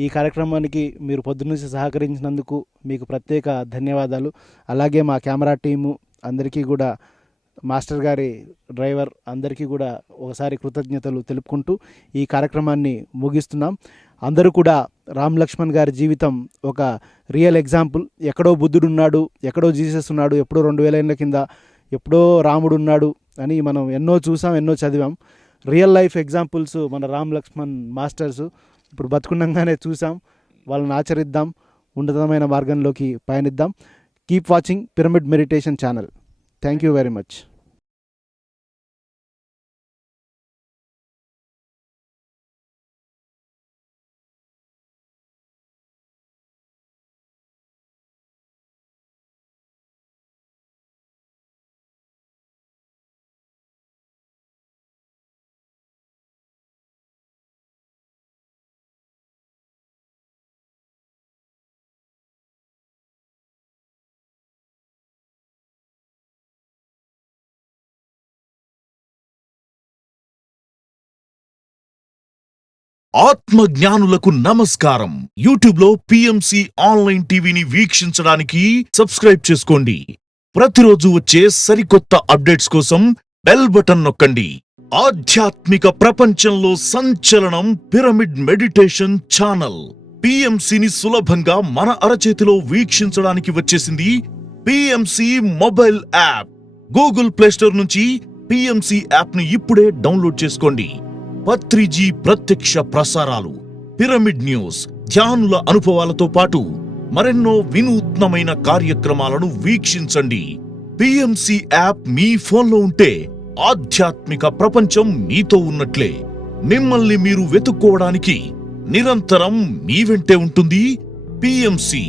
ఈ కార్యక్రమానికి మీరు పొద్దున్నుంచి సహకరించినందుకు మీకు ప్రత్యేక ధన్యవాదాలు. అలాగే మా కెమెరా టీము అందరికీ కూడా, మాస్టర్ గారి డ్రైవర్ అందరికీ కూడా ఒకసారి కృతజ్ఞతలు తెలుపుకుంటూ ఈ కార్యక్రమాన్ని ముగిస్తున్నాం. అందరూ కూడా రామ్ లక్ష్మణ్ గారి జీవితం ఒక రియల్ ఎగ్జాంపుల్. ఎక్కడో బుద్ధుడు ఉన్నాడు, ఎక్కడో జీసస్ ఉన్నాడు, ఎప్పుడో 2000 ఏళ్ళ కింద ఎప్పుడో రాముడు ఉన్నాడు అని మనం ఎన్నో చూసాం, ఎన్నో చదివాం. రియల్ లైఫ్ ఎగ్జాంపుల్స్ మన రామ్ లక్ష్మణ్ మాస్టర్స్ ఇప్పుడు బతుకుండగానే చూసాం. వాళ్ళని ఆచరిద్దాం, ఉన్నతమైన మార్గంలోకి పయనిద్దాం. Keep watching pyramid meditation channel. Thank you very much. ఆత్మ జ్ఞానులకు నమస్కారం. యూట్యూబ్ లో పిఎంసి ఆన్లైన్ టీవీని వీక్షించడానికి సబ్స్క్రైబ్ చేసుకోండి. ప్రతిరోజు వచ్చే సరికొత్త అప్డేట్స్ కోసం బెల్ బటన్ నొక్కండి. ఆధ్యాత్మిక ప్రపంచంలో సంచలనం పిరమిడ్ మెడిటేషన్ ఛానల్. పిఎంసిని సులభంగా మన అరచేతిలో వీక్షించడానికి వచ్చేసింది PMC mobile app. Google play store నుంచి పిఎంసి యాప్ ని ఇప్పుడే డౌన్లోడ్ చేసుకోండి. పత్రిజీ ప్రత్యక్ష ప్రసారాలు, పిరమిడ్ న్యూస్, ధ్యానుల అనుభవాలతో పాటు మరెన్నో వినూత్నమైన కార్యక్రమాలను వీక్షించండి. పిఎంసి యాప్ మీ ఫోన్లో ఉంటే ఆధ్యాత్మిక ప్రపంచం మీతో ఉన్నట్లే. మిమ్మల్ని మీరు వెతుక్కోవడానికి నిరంతరం మీ వెంటే ఉంటుంది పిఎంసి.